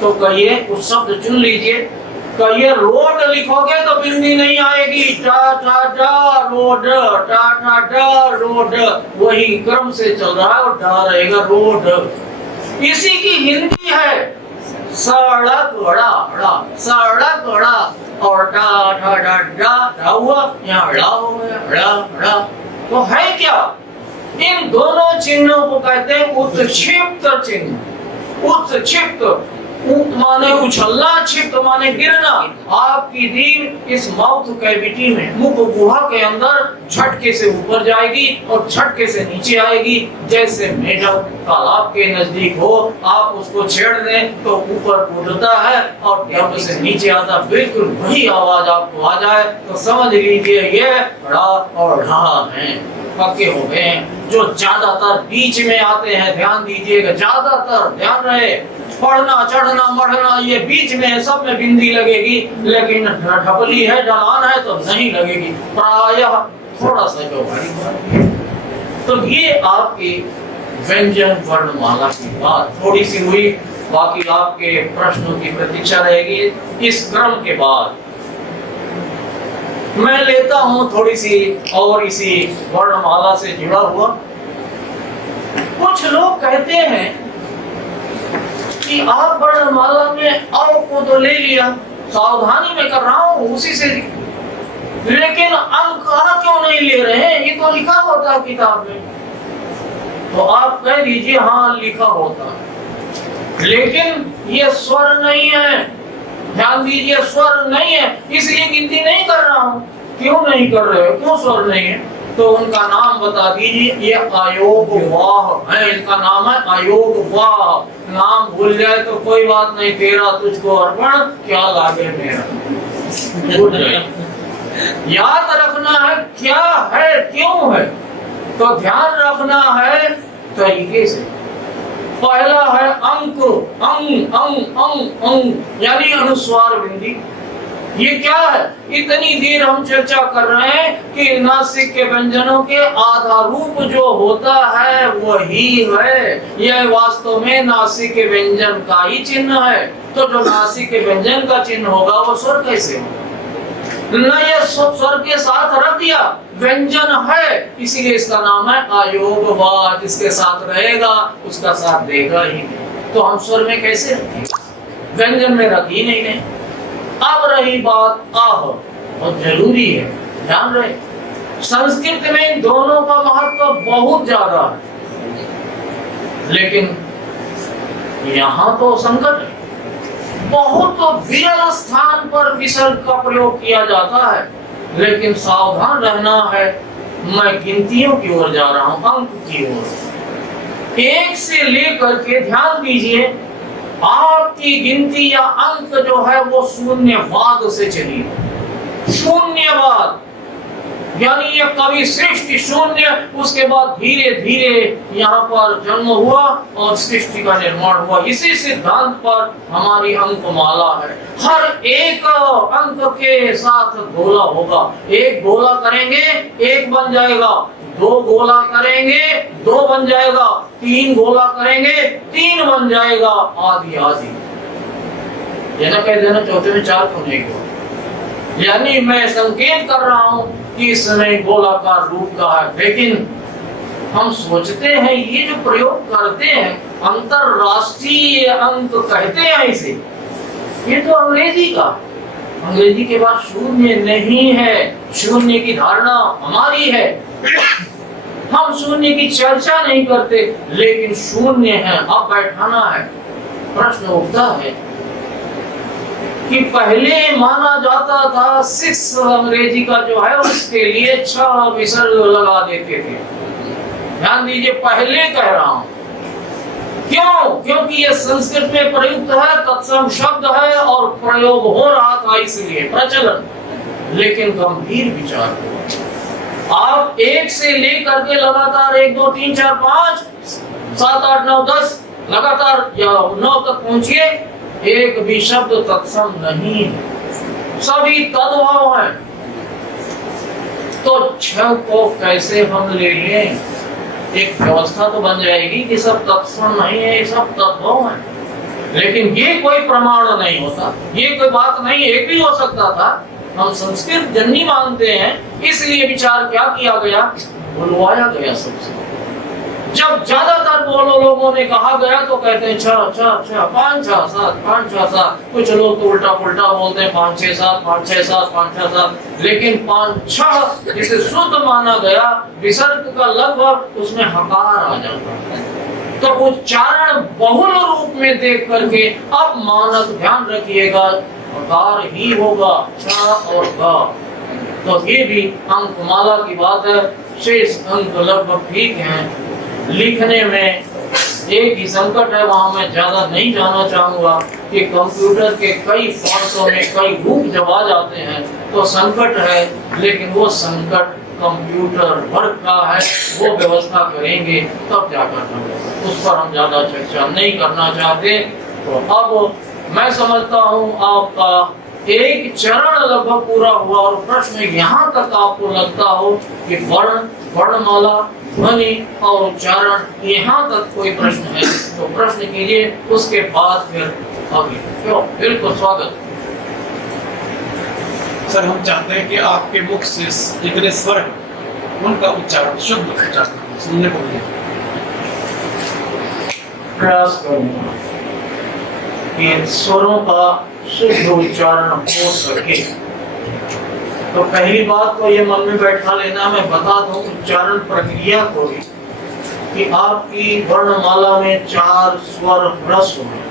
तो कहिए कुछ शब्द चुन लीजिए। कहिए रोड लिखोगे तो बिंदी नहीं आएगी, टा टा डा रोड, टा टा डा रोड, वही क्रम से चल रहा है और डा रहेगा रोड। इसी की हिंदी है सड़क बड़ा बड़ा, सड़क बड़ा, और डा डा डा डा हुआ, यहाँ ड़ा हो गया, ड़ा ड़ा। तो है क्या? इन दोनों चिन्हों को कहते हैं उत्क्षिप्त चिन्ह। उत्क्षिप्त माने उछलना, क्षिप्त माने गिरना। आपकी जीभ इस माउथ कैविटी में, मुख गुहा के अंदर झटके से ऊपर जाएगी और झटके से नीचे आएगी। जैसे मेढक तालाब के नजदीक हो, आप उसको छेड़ दें तो ऊपर कूदता है और जब से नीचे आता, बिल्कुल वही आवाज आपको आ जाए तो समझ लीजिए ये ड़ा और ढा है, पक्के हो गए हैं। जो ज्यादातर बीच में आते हैं, ध्यान दीजिएगा, ज्यादातर ध्यान रहे। पढ़ना चढ़ना मढ़ना ये बीच में, सब में बिंदी लगेगी, लेकिन ढपली है, ढलान है तो नहीं लगेगी, प्रायः थोड़ा सा जो भारी। तो ये आपकी व्यंजन वर्णमाला की बात थोड़ी सी हुई। बाकी आपके प्रश्नों की प्रतीक्षा रहेगी इस क्रम के बाद। मैं लेता हूं थोड़ी सी और इसी वर्णमाला से जुड़ा हुआ। कुछ लोग कहते हैं कि आप वर्णमाला में अ को तो ले लिया, सावधानी में कर रहा हूं उसी से, लेकिन अंक क्यों नहीं ले रहे हैं? ये तो लिखा होता है किताब में। तो आप कह दीजिए हाँ लिखा होता है, लेकिन ये स्वर नहीं है। ध्यान दीजिए, स्वर नहीं है, इसलिए गिनती नहीं कर रहा हूं। क्यों नहीं कर रहे हो? क्यों स्वर नहीं है? तो उनका नाम बता दीजिए। ये अयोग वाह है, इनका नाम है अयोग वाह। नाम भूल जाए तो कोई बात नहीं, तेरा तुझको अर्पण, क्या लागे मेरा। याद रखना है क्या है, क्यों है। तो ध्यान रखना है तरीके से। पहला है अंक, अंग अंग अंग अंग यानी अनुस्वार बिंदी। ये क्या है? इतनी देर हम चर्चा कर रहे हैं कि नासिक के व्यंजनों के आधा रूप जो होता है वही है। यह वास्तव में नासिक के व्यंजन का ही चिन्ह है। तो जो नासिक के व्यंजन का चिन्ह होगा वो स्वर कैसे होगा? न ये स्वर के साथ रख दिया, व्यंजन है इसीलिए इसका नाम है अयोगवाद। इसके साथ रहेगा उसका साथ देगा ही नहीं। तो हम स्वर में कैसे रखें? व्यंजन में रख ही नहीं। अब रही बात आह, बहुत जरूरी है, ध्यान रहे। संस्कृत में इन दोनों का महत्व बहुत ज्यादा है, लेकिन यहाँ तो संकट है। बहुत विरल स्थान पर विसर्ग का प्रयोग किया जाता है, लेकिन सावधान रहना है। मैं गिनतियों की ओर जा रहा हूँ, अंक की ओर। 1 से लेकर के ध्यान दीजिए, आपकी गिनती या अंक जो है वो शून्यवाद से चली। शून्यवाद यानी ये कवि सृष्टि शून्य, उसके बाद धीरे धीरे यहाँ पर जन्म हुआ और सृष्टि का निर्माण हुआ। इसी सिद्धांत पर हमारी अंकमाला है। हर एक अंक के साथ गोला होगा। एक गोला करेंगे 1 बन जाएगा, 2 गोला करेंगे 2 बन जाएगा, 3 गोला करेंगे 3 बन जाएगा, आदि आदि। ये ना कह देना चौथे में 4 क्यों नहीं हुआ। यानी मैं संकेत कर रहा हूं कि इसमें गोलाकार रूप का है। लेकिन हम सोचते हैं ये जो प्रयोग करते हैं, अंतरराष्ट्रीय अंक कहते हैं इसे, ये तो अंग्रेजी का। अंग्रेजी के बाद शून्य नहीं है, शून्य की धारणा हमारी है। हम शून्य की चर्चा नहीं करते, लेकिन शून्य है, अब बैठाना है। प्रश्न उठता है कि पहले माना जाता था 6 अंग्रेजी का जो है उसके लिए 6 विसर्ग लगा देते थे। ध्यान दीजिए, पहले कह रहा हूं। क्यों? क्योंकि ये संस्कृत में प्रयुक्त है, तत्सम शब्द है और प्रयोग हो रहा था, इसलिए प्रचलन। लेकिन गंभीर विचार हुआ। आप 1 से लेकर के लगातार 1 2 3 4 5 7 8 9 10 लगातार या 9 तक पहुंचिए, एक भी शब्द तत्सम नहीं है, सभी तद्भाव है। तो 6 को कैसे हम ले लें? एक व्यवस्था तो बन जाएगी कि सब तत्सम नहीं है, सब तद्भाव है। लेकिन ये कोई प्रमाण नहीं होता, ये कोई बात नहीं। एक भी हो सकता था, हम संस्कृत जननी मानते हैं, इसलिए विचार क्या किया गया, बुलवाया गया सबसे। जब ज्यादातर बोलो लोगों ने कहा गया तो कहते हैं 6 6 6 5 6 7 5 6 7। कुछ लोग तो उल्टा पुल्टा बोलते हैं 5 6 7 5 6 7 5 6 7। लेकिन 5 6 जिसे शुद्ध माना गया, विसर्ग का लगभग उसमें हकार आ जाता है। तो उच्चारण बहुल रूप में देख करके अब मानक ध्यान रखिएगा, हकार ही होगा, छ और ग। तो ये भी अंकमाला की बात है। शेष अंक लगभग ठीक हैं। लिखने में एक ही संकट है, वहां मैं ज्यादा नहीं जाना चाहूंगा कि कंप्यूटर के कई फॉन्टों में कई रूप जब आ जाते हैं तो संकट है। लेकिन वो संकट कंप्यूटर वर्ग का है, वो व्यवस्था करेंगे तब क्या करना है, उस पर हम ज्यादा चर्चा नहीं करना चाहते। तो अब मैं समझता हूँ आपका एक चरण लगभग पूरा हुआ और प्रश्न यहाँ तक आपको लगता हो कि वर्ण, वर्णमाला, ध्वनि और उच्चारण, यहाँ तक कोई प्रश्न है तो प्रश्न कीजिए, उसके बाद फिर आगे। क्यों? बिल्कुल स्वागत। सर, हम चाहते हैं कि आपके मुख से जितने स्वर उनका उच्चारण शुद्ध उच्चारण सुनने को मिले। प्रयास करूंगा कि स्वरों का शुद्ध उच्चारण हो सके। तो पहली बात तो ये मन में बैठा लेना, मैं बता दूं उच्चारण प्रक्रिया को भी, कि आपकी वर्णमाला में 4 स्वर ह्रस्व हैं।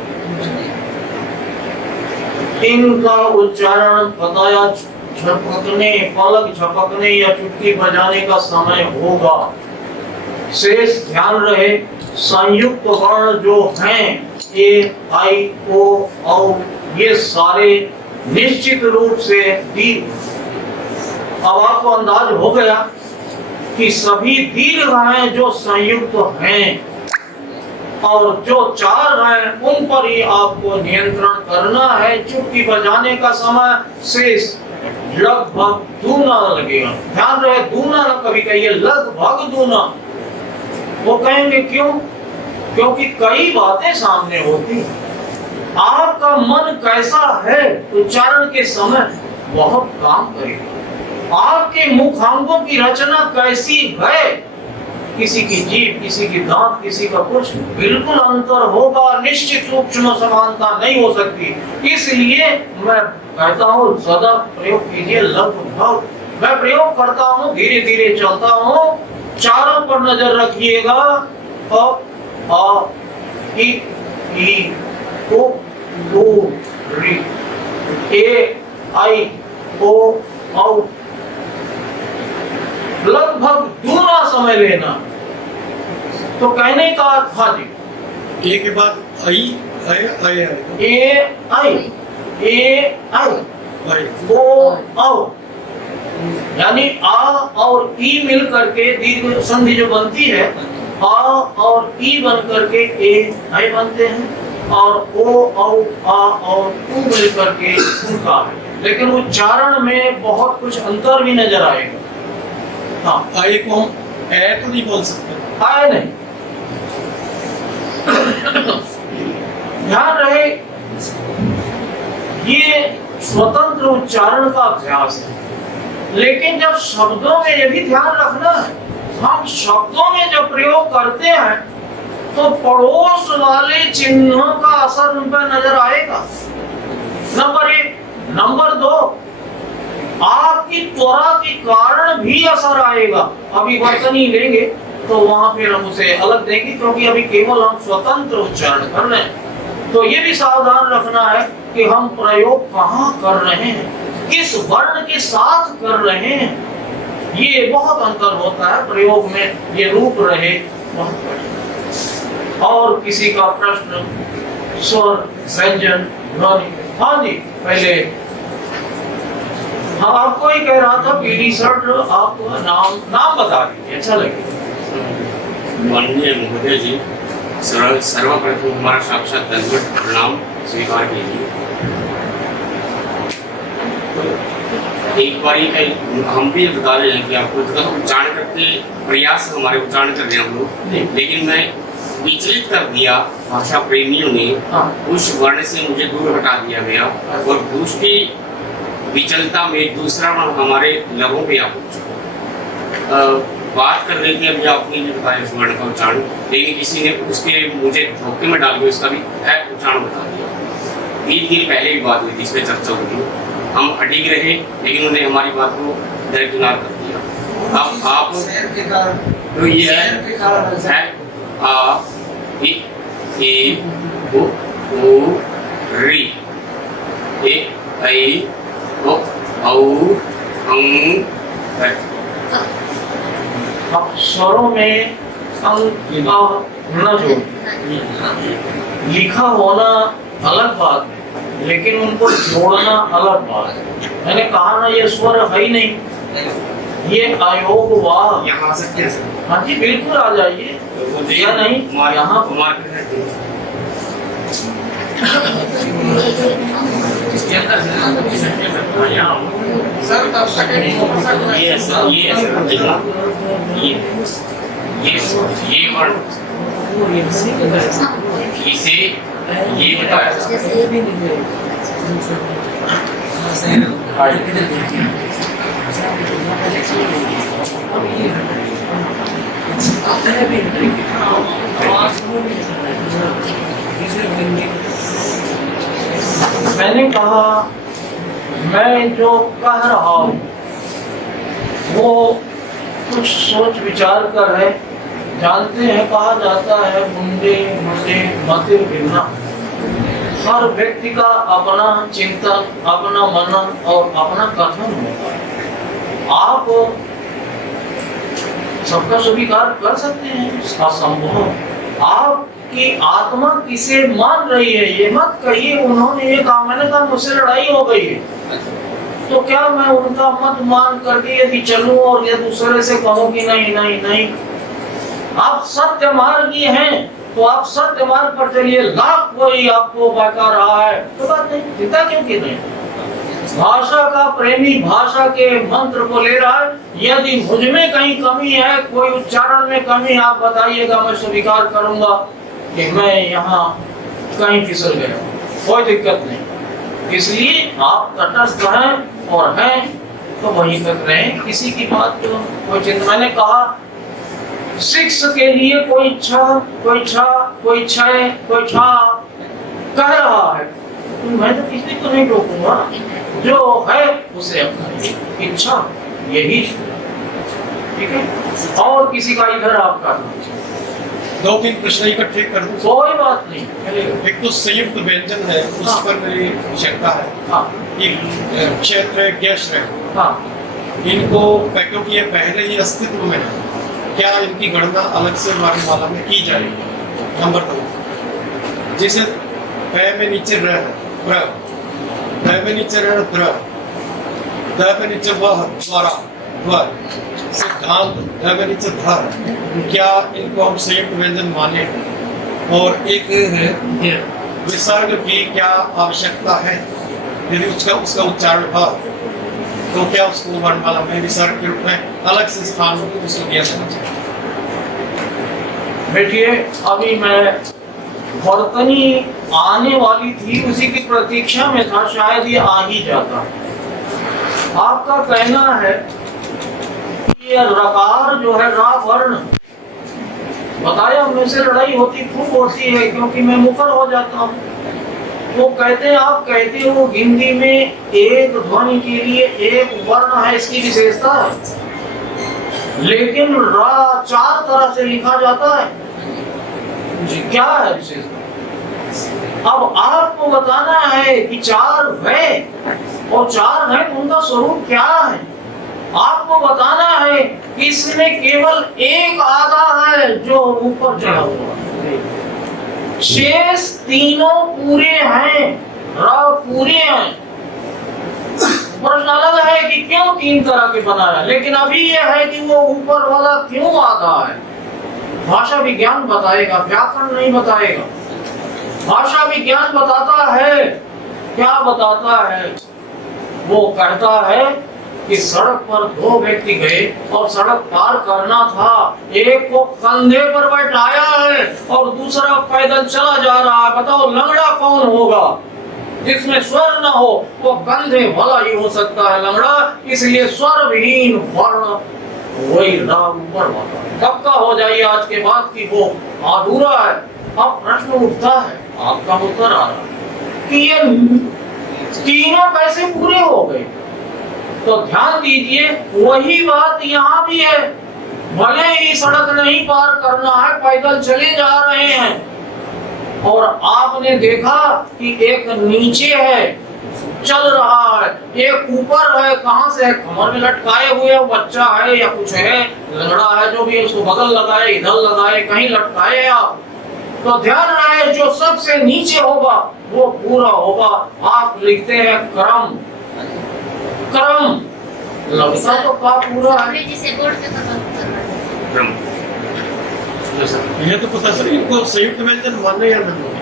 इनका उच्चारण बताया झपकने, पलक झपकने या चुटकी बजाने का समय होगा। शेष ध्यान रहे, संयुक्त वर्ण जो हैं ए, आई, ओ, औ, ये सारे निश्चित रूप से दी। अब आपको अंदाज हो गया कि सभी दीर्घाएं जो संयुक्त हैं और जो चार हैं उन पर ही आपको नियंत्रण करना है। चुटकी बजाने का समय शेष लगभग दूना लगेगा। ध्यान रहे, दूना ना कभी कहिए, लगभग दूना। वो कहेंगे क्यों? क्योंकि कई बातें सामने होती। आपका मन कैसा है उच्चारण के समय बहुत काम करेगा। आपके मुखांगों की रचना कैसी है, किसी की जीभ, किसी की दांत, किसी का कुछ, बिल्कुल अंतर होगा। निश्चित सूक्ष्म समानता नहीं हो सकती। इसलिए मैं कहता हूँ सदा प्रयोग कीजिए लगभग। मैं प्रयोग करता हूँ, धीरे धीरे चलता हूँ, चारों पर नजर रखिएगा। आ ई ओ री, ए आई ओ औ। लगभग दूना समय लेना। तो कहने का हाँ जी, ए के बाद आई आया आया ए आई आई ओ औ, यानी आ और ई मिल करके दीर्घ संधि जो बनती है, आ और ई बन करके ए आई बनते हैं, और ओ औ आ और उ मिल करके उनका है। लेकिन उच्चारण में बहुत कुछ अंतर भी नजर आएगा। हाँ, आई को हम ए तो नहीं बोल सकते। आए नहीं। ध्यान रहे, ये स्वतंत्र उच्चारण का अभ्यास है। लेकिन जब शब्दों में ये भी ध्यान रखना है, हम शब्दों में जब प्रयोग करते हैं तो पड़ोस वाले चिन्हों का असर उन पर नजर आएगा। नंबर 1। नंबर 2, आपकी त्वरा के कारण भी असर आएगा। अभी वर्तनी लेंगे तो वहां फिर हम उसे अलग देंगे, क्योंकि अभी केवल हम स्वतंत्र उच्चारण कर रहे हैं। तो ये भी सावधान रखना है कि हम प्रयोग कहाँ कर रहे हैं, किस वर्ण के साथ कर रहे हैं। ये बहुत अंतर होता है प्रयोग में, ये रूप रहे बहुत कठिन। और किसी का प्रश्न, स्वर, व्यंजन, ध्वनि। हाँ जी, पहले हाँ आपको ही कह रहा था, पीडी सर आप नाम बता दीजिए, अच्छा लगेगा। माननीय महोदय जी, सर्वप्रथम हमारा साक्षात दंडवत प्रणाम स्वीकार कीजिए। तो एक बार हम भी बता रहे हैं कि आपको उच्चारण करके प्रयास हमारे उच्चारण कर रहे हैं हम लोग, लेकिन मैं विचलित कर दिया भाषा प्रेमियों ने। उस वर्ण से मुझे दूर हटा दिया गया और दूसरी विचलता में दूसरा वर्ण हमारे लबों पे आ पहुंचा। बात कर रही थी अभी आपने बताया इस वर्ण का उच्चारण, लेकिन किसी ने उसके मुझे धोखे में डाल के उसका भी उच्चारण बता दिया। 3 दिन पहले भी बात हुई थी, इस पर चर्चा हुई थी, हम अडिग रहे, लेकिन उन्हें हमारी बात को दरकिनार कर दिया। अब आप तो ये है आ ई ओ री, ए आई ओ औ अंग। अक्षरों में अंग न जोड़, लिखा होना अलग बात है, लेकिन उनको जोड़ना अलग बात है। मैंने कहा ना, ये स्वर है ही नहीं, ये अयोग वाह। यहाँ आ सकते हैं सर? हाँ जी बिल्कुल आ जाइए, या नहीं यहाँ ये वर्ण इसे ये बताया मैंने कहा, मैं जो कह रहा हूँ वो कुछ सोच विचार कर है। जानते हैं, कहा जाता है मुंडे मुंडे मति भिन्ना। हर व्यक्ति का अपना चिंतन, अपना मनन और अपना कथन होता है। आप सबका स्वीकार कर सकते हैं, असंभव। आपकी आत्मा किसे मान रही है ये मत कहिए उन्होंने ये कहा, मैंने कहा मुझसे लड़ाई हो गई है। तो क्या मैं उनका मत मान करके यदि चलूं और ये दूसरे से कहूं कि नहीं नहीं नहीं, आप सत्य मार्गी हैं तो आप सत्य मार्ग पर चलिए, लाख कोई आपको बहका रहा है तो बात नहीं, चिंता क्यों की नहीं। भाषा का प्रेमी भाषा के मंत्र को ले रहा है, यदि मुझ में कहीं कमी है, कोई उच्चारण में कमी, आप बताइएगा, मैं स्वीकार करूंगा कि मैं यहाँ कहीं फिसल गया, कोई दिक्कत नहीं। इसलिए आप तटस्थ हैं और हैं तो वहीं तक रहें, किसी की बात को कोई चिंता। मैंने कहा शिक्ष के लिए कोई इच्छा कोई इच्छा कोई इच्छाएं कोई इच्छा कह रहा है तो मैं तो किसी को नहीं रोकूंगा, जो है उसे अपना इच्छा यही, ठीक है। और किसी का इधर आपका 2-3 प्रश्न इकट्ठे कर दूं? कोई बात नहीं। एक तो संयुक्त व्यंजन है, उस पर मेरी शंका है। हाँ ये क्षेत्र ज्ञश्र है, हाँ इनको क्योंकि ये पहले ही अस्तित्व में है, क्या इनकी गणना अलग से वर्णमाला में की जाएगी? नंबर 2, जैसे पै में नीचे र है, प्र, द में नीचे र, द्र, द में नीचे वह, द्वारा, वर, सिद्धांत, द में नीचे धर, क्या इनको हम संयुक्त व्यंजन माने? और एक है विसर्ग की क्या आवश्यकता है? यदि उसका उच्चारण था तो क्या उसको वर्णमाला में विसर्ग के रूप में अलग से स्थान उसको दिया जाना चाहिए? बैठिए, अभी मैं वर्तनी आने वाली थी, उसी की प्रतीक्षा में था, शायद ये आ ही जाता। आपका कहना है कि ये रकार जो है रा वर्ण, बताया मुझसे लड़ाई होती खूब होती है क्योंकि मैं मुखर हो जाता हूँ। वो कहते हैं, आप कहते हो हिंदी में एक ध्वनि के लिए एक वर्ण है, इसकी विशेषता है, लेकिन रा 4 तरह से लिखा जाता है जी, क्या है विशेषता? अब आपको बताना है कि 4 है और 4 है तो उनका स्वरूप क्या है, आपको बताना है कि इसमें केवल एक आधा है जो ऊपर चढ़ा हुआ है, शेष तीनों पूरे हैं, राव पूरे हैं। प्रश्न अलग है कि क्यों 3 तरह के बनाया, लेकिन अभी यह है कि वो ऊपर वाला क्यों आधा है। भाषा विज्ञान बताएगा, व्याकरण नहीं बताएगा। भाषा विज्ञान बताता है, क्या बताता है? वो कहता है कि सड़क पर 2 व्यक्ति गए और सड़क पार करना था, एक को कंधे पर बैठाया है और दूसरा पैदल चला जा रहा है। बताओ लंगड़ा कौन होगा? जिसमें स्वर न हो वो कंधे वाला ही हो सकता है लंगड़ा, इसलिए स्वर विहीन वर्ण वही राम ऊपर वाला। कब का हो जाइए आज के बाद की वो अधूरा है। अब प्रश्न उठता है, आपका उत्तर आ रहा है कि ये तीनों कैसे पूरे हो गए? तो ध्यान दीजिए, वही बात यहाँ भी है। भले ही सड़क नहीं पार करना है, पैदल चले जा रहे हैं और आपने देखा कि एक नीचे है चल रहा है, एक ऊपर है, कहां से है? कमर में लटकाए हुए बच्चा है या कुछ है, लंगड़ा है, जो भी उसको बगल लगाए, इधर लगाए, कहीं लटकाए आप। तो ध्यान रहे, जो सबसे नीचे होगा वो पूरा होगा। आप लिखते हैं क्रम, क्रम लगता तो का पूरा है। ये तो पता सर, इनको संयुक्त व्यंजन माने या नहीं?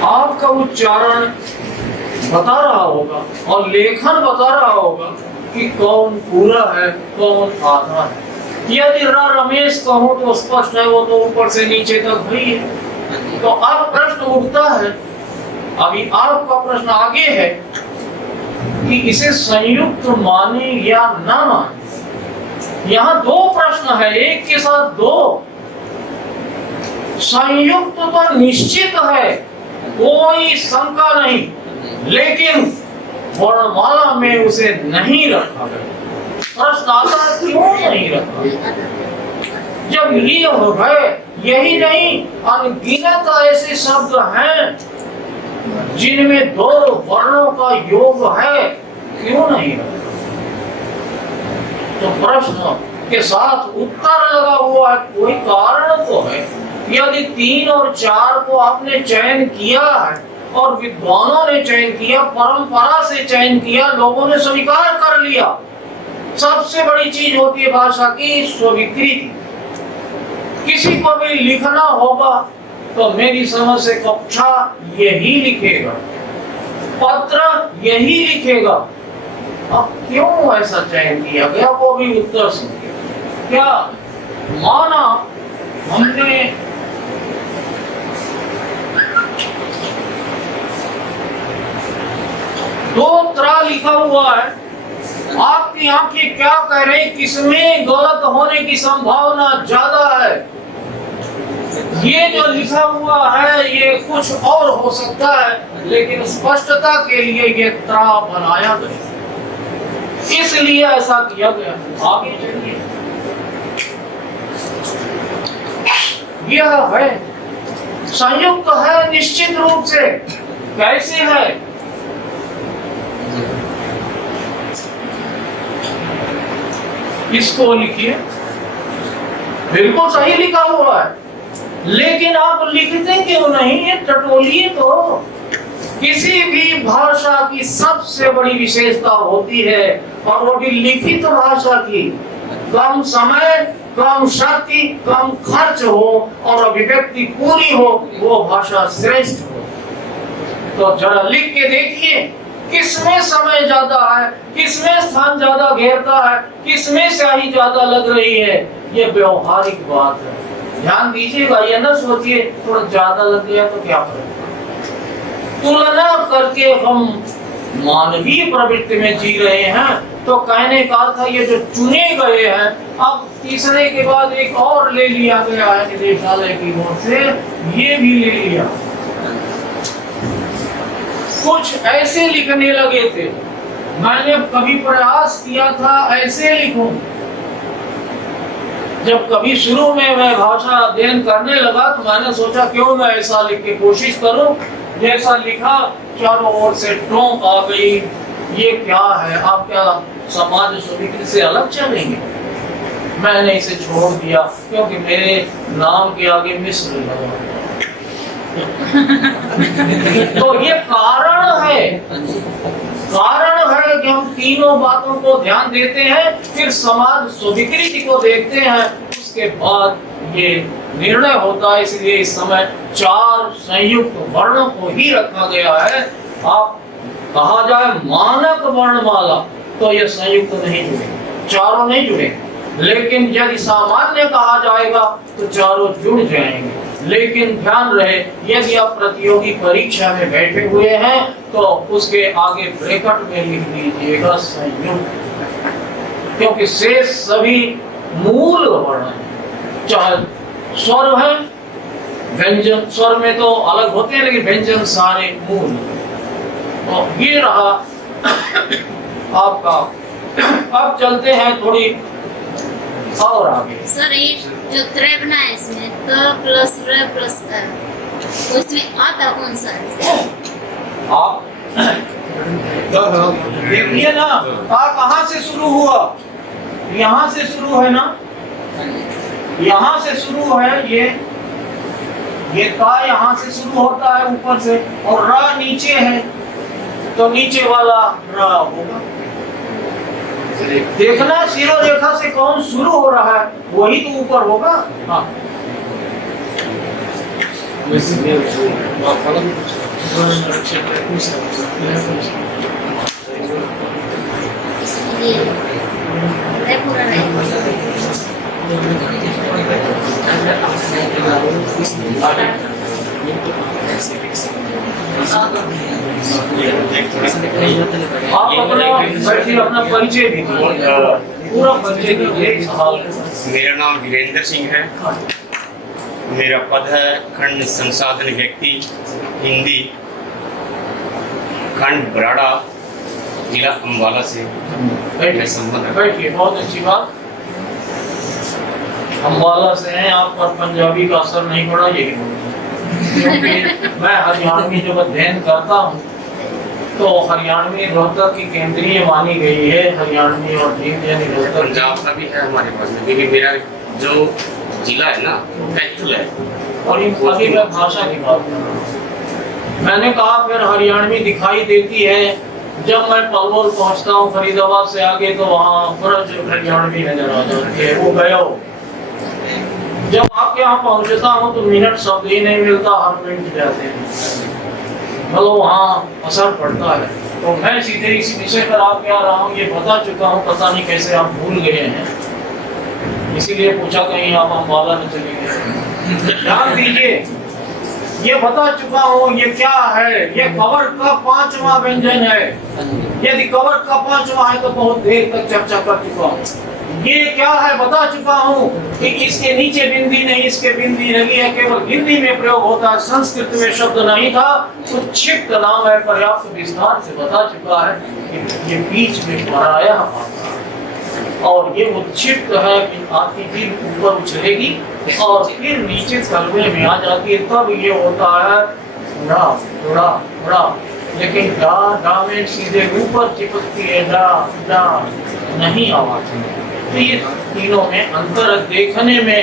आपका उच्चारण बता रहा होगा और लेखन बता रहा होगा कि कौन पूरा है कौन आधा है। यदि रमेश कहो तो स्पष्ट है, वो तो ऊपर से नीचे तक हुई है। तो अब प्रश्न उठता है, अभी आपका प्रश्न आगे है कि इसे संयुक्त माने या ना माने। यहाँ 2 प्रश्न है, एक के साथ 2। संयुक्त तो निश्चित है, कोई शंका नहीं, लेकिन वर्णमाला में उसे नहीं रखा गया। प्रश्न आता है क्यों नहीं रखा? जब ये हो गए, यही नहीं अनगिनत ऐसे शब्द हैं जिनमें दो वर्णों का योग है, क्यों नहीं रखा? तो प्रश्न के साथ उत्तर लगा हुआ है, कोई कारण तो है। यदि 3 और 4 को आपने चयन किया है और विद्वानों ने चयन किया, परंपरा से चयन किया, लोगों ने स्वीकार कर लिया। सबसे बड़ी चीज होती है भाषा की स्वीकृति। किसी को भी लिखना होगा तो मेरी समझ से कक्षा यही लिखेगा, पत्र यही लिखेगा। अब क्यों ऐसा चयन किया गया, वो भी उत्तर सुनिए। क्या माना हमने दो त्रा लिखा हुआ है, आपकी आंखें क्या कह रही, किसमें गलत होने की संभावना ज्यादा है? ये जो लिखा हुआ है ये कुछ और हो सकता है, लेकिन स्पष्टता के लिए ये त्रा बनाया गया, इसलिए ऐसा किया गया। आगे चलिए, यह है संयुक्त है निश्चित रूप से। कैसे है? इसको लिखिए, बिल्कुल सही लिखा हुआ है, लेकिन आप लिखते क्यों नहीं? ये टटोलिए तो। किसी भी भाषा की सबसे बड़ी विशेषता होती है, और वो भी लिखित भाषा की, कम समय, कम शक्ति, कम खर्च हो और अभिव्यक्ति पूरी हो, वो भाषा श्रेष्ठ हो। तो जरा लिख के देखिए, किसमें समय ज्यादा है, किसमें स्थान ज्यादा घेरता है, किसमें स्याही ज्यादा लग रही है, ये व्यवहारिक बात है। ध्यान दीजिएगा, ये ना सोचिए थोड़ा ज्यादा लग गया तो क्या फर्क। तुलना करके हम मानवीय प्रवृत्ति में जी रहे हैं, तो कहने का अर्थ ये जो चुने गए हैं, अब तीसरे के बाद एक और ले लिया गया है निदेशालय की ओर से, ये भी ले लिया। कुछ ऐसे लिखने लगे थे, मैंने कभी प्रयास किया था ऐसे लिखूं। जब कभी शुरू में मैं भाषा अध्ययन करने लगा तो मैंने सोचा क्यों मैं ऐसा लिख के कोशिश करूं। जैसा लिखा, चारों ओर से टोंक आ गई, ये क्या है, आप क्या समाज स्वीकृति से अलग चलेंगे? मैंने इसे छोड़ दिया, क्योंकि मेरे नाम के आगे मिस्र लगा। तो ये कारण है कि हम तीनों बातों को ध्यान देते हैं, फिर समाज स्वीकृति को देखते हैं, उसके बाद ये निर्णय होता है। इसलिए इस समय 4 संयुक्त वर्णों को ही रखा गया है। आप कहा जाए मानक वर्णमाला तो ये संयुक्त नहीं जुड़े, चारों नहीं जुड़े, लेकिन यदि सामान्य कहा जाएगा तो चारों जुड़ जाएंगे। लेकिन ध्यान रहे, यदि आप प्रतियोगी परीक्षा में बैठे हुए हैं तो उसके आगे ब्रैकेट में लिख दीजिएगा संयुक्त, क्योंकि शेष सभी मूल वर्ण हैं। चाहे स्वर है, व्यंजन, स्वर में तो अलग होते हैं लेकिन व्यंजन सारे मूल। तो ये रहा आपका। अब चलते हैं थोड़ी और आगे। सर ये जो त्रय बना है इसमें त प्लस र प्लस अ, तो इसमें आता कौन सा है? आप देखिए ना, आ कहाँ से शुरू हुआ? यहाँ से शुरू है ना, यहाँ से शुरू है। ये का यहाँ से शुरू होता है ऊपर से, और र नीचे है, तो नीचे वाला र होगा। देखना शिरोरेखा से कौन शुरू हो रहा है, वही तो ऊपर होगा। हाँ, ये पूरा नहीं। आप अपना परिचय दीजिए, पूरा परिचय दीजिए। मेरा नाम वीरेंद्र सिंह है। मेरा पद है खंड संसाधन व्यक्ति हिंदी, खंड बराड़ा, जिला अम्बाला से मैं संबंध रखता हूं। बैठिए, बहुत अच्छी बात। अम्बाला से हैं आप, पर पंजाबी का असर नहीं पड़ा, यही क्योंकि मैं हरियाणवी जब अध्ययन करता हूँ तो हरियाणवी रोहतक की केंद्रीय मानी गई है, हरियाणवी और जींद यानी रोहतक। पंजाब का भी है हमारे पास में, क्योंकि मेरा जो जिला है ना वो कैथल है। और इन सभी में भाषा की बात कर रहा हूं। मैंने कहा फिर हरियाणवी दिखाई देती है जब मैं पलवल पहुंचता हूँ फरीदाबाद से आगे, तो वहाँ ब्रज हरियाणवी नजर आ जाती है, वो गया हो। जब आपके यहाँ पहुंचता हूँ तो मिनट शब्द ही नहीं मिलता, हर मिनट जाते हैं, मतलब वहाँ असर पड़ता है। तो मैं सीधे इस विषय पर आप क्या रहा हूँ ये बता चुका हूँ, पता नहीं कैसे आप भूल गए हैं, इसीलिए पूछा कहीं आप अम्बाला में चले गए। ध्यान दीजिए, ये बता चुका हूँ ये क्या है, ये कवर का 5वां व्यंजन है। यदि कवर का 5वां है तो बहुत देर तक चर्चा कर चुका हूँ। ये क्या है बता चुका हूँ कि इसके नीचे बिंदी नहीं, इसके बिंदी लगी है, केवल हिंदी में प्रयोग होता है, संस्कृत में शब्द नहीं था, उच्छिष्ट नाम है, पर्याप्त विस्तार से बता चुका है कि ये बीच में पराया और ये उच्छिष्ट है कि आपकी जीभ ऊपर उछलेगी और फिर नीचे तलवे में आ जाती है, तब ये होता है डा डा डा, लेकिन डा डा में सीधे ऊपर चिपकती है, डा डा नहीं आवाज। तो ये तीनों में अंतर देखने में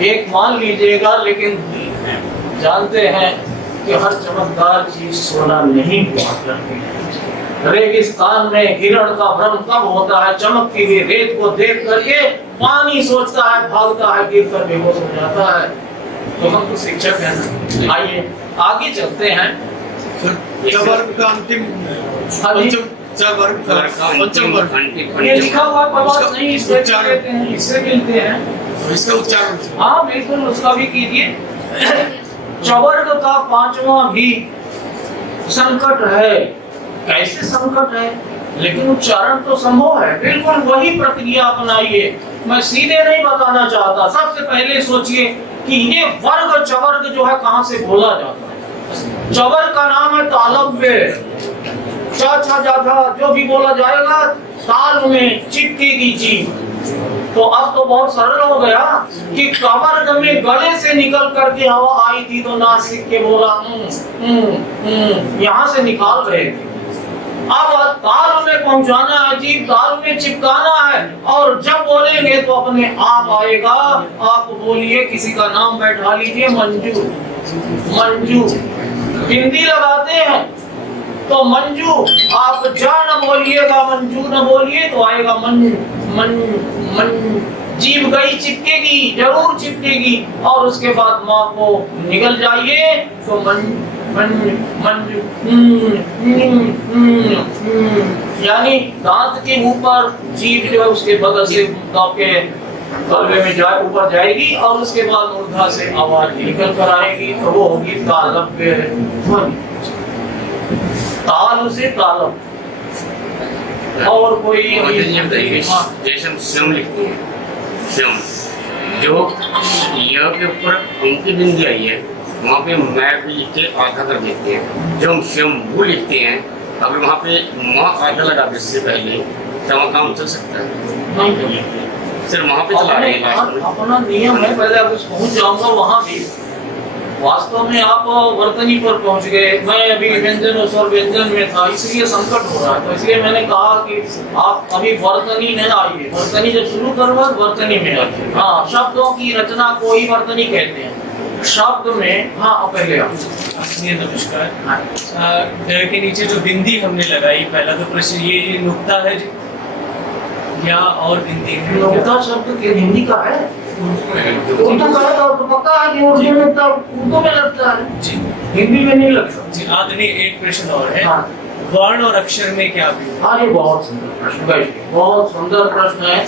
एक मान लीजिएगा, लेकिन जानते हैं कि हर चमकदार चीज सोना नहीं हुआ करती है। रेगिस्तान में हिरण का भ्रम कब होता है, चमकती हुई रेत को देख करके पानी सोचता है, भागता है, गिर कर बेहोश हो जाता है। तो हम तो शिक्षक हैं ना। आइए आगे चलते हैं। चवर्ग का अंतिम पंचम वर्ग ये लिखा हुआ प्रवास नहीं, इससे लेते हैं, इससे मिलते हैं, इसका उच्चारण। हाँ बिल्कुल, उसका भी कीजिए। चवर्ग का 5वां भी संकट है। कैसे संकट है, लेकिन उच्चारण तो संभव है। बिल्कुल वही प्रक्रिया अपनाइए, मैं सीधे नहीं बताना चाहता। सबसे पहले सोचिए कि ये वर्ग चवर्ग जो है कहाँ से बोला जाता है। चवर्ग का नाम है तालव्य। चा छा जाता जो भी बोला जाएगा ताल में चिपकेगी जीभ। तो अब तो बहुत सरल हो गया कि कवर्ग में गले से निकल करके हवा आई थी तो नासिक के बोला यहाँ से निकाल रहे थे। अब ताल में पहुंचाना है, जीभ ताल में चिपकाना है, और जब बोलेंगे तो अपने आप आएगा। आप बोलिए, किसी का नाम बैठा लीजिए, मंजू। मंजू हिंदी लगाते हैं तो मंजू, आप जा न बोलिएगा, मंजू न बोलिए तो आएगा मन मन मन। जीभ गई चिपकेगी, जरूर चिपकेगी, और उसके बाद माँ को निकल जाइए तो मन मन मंजू। यानी दांत के ऊपर जीभ जो है उसके बगल से आपके तलवे में जाए ऊपर जाएगी, और उसके बाद मूर्धा से आवाज निकल कर आएगी, तो वो होगी तालव्य ध्वनि। ताल से तालव। और कोई जैसे हम स्वयं लिखते हैं, स्वयं जो य के ऊपर अंकी बिंदी आई है वहाँ पे मैं भी लिख के आधा कर देते हैं। जो हम स्वयं वो लिखते हैं, अगर वहाँ पे माँ आधा लगा दे इससे पहले तो वहाँ काम चल सकता है। सिर्फ वहाँ पे चला रहे हैं, अपना नियम है। पहले अब पहुँच जाऊंगा वहाँ भी। वास्तव में आप वर्तनी पर पहुंच गए, मैं अभी व्यंजन और स्वर व्यंजन में था, इसलिए संकट हो रहा है। तो इसलिए मैंने कहा कि आप अभी वर्तनी में आइए। वर्तनी जब शुरू करूँगा वर्तनी में आइए। हाँ, शब्दों की रचना को ही वर्तनी कहते हैं। शब्द में हाँ पहले आप। नमस्कार। के नीचे जो बिंदी हमने लगाई, पहला तो प्रश्न ये नुक्ता है या और बिंदी है? नुक्ता शब्द के हिंदी का है, उर्दू का है, तो पक्का है कि उर्दू में लगता है जी, हिंदी में नहीं लगता जी। आदरणीय एक प्रश्न और है, हाँ। वर्ण और अक्षर में क्या भेद? हाँ, ये बहुत सुंदर प्रश्न, बहुत सुंदर प्रश्न है।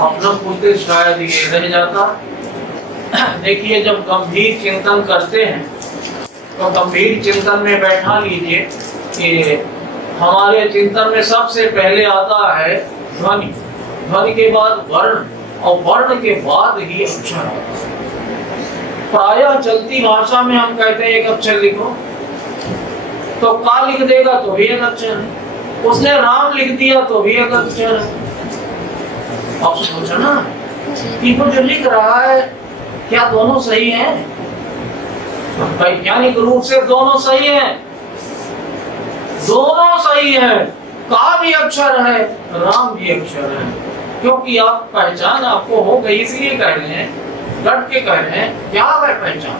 आप लोग पूछते शायद ये रह जाता। देखिए, जब गंभीर चिंतन करते हैं तो गंभीर चिंतन में बैठा लीजिए कि हमारे चिंतन में सबसे पहले आता है ध्वनि, ध्वनि के बाद वर्ण, और वर्ण के बाद ही अक्षर आता है। प्रायः चलती भाषा में हम कहते हैं एक अक्षर लिखो, तो का लिख देगा तो भी एक अक्षर है, उसने राम लिख दिया तो भी एक अक्षर है। अब सोचो ना कि वो जो लिख रहा है क्या दोनों सही हैं? वैज्ञानिक रूप से दोनों सही हैं, दोनों सही है। का भी अक्षर है, राम भी अक्षर है, क्योंकि आप पहचान आपको हो गई इसलिए कह रहे हैं, डट के कह रहे हैं। क्या है पहचान?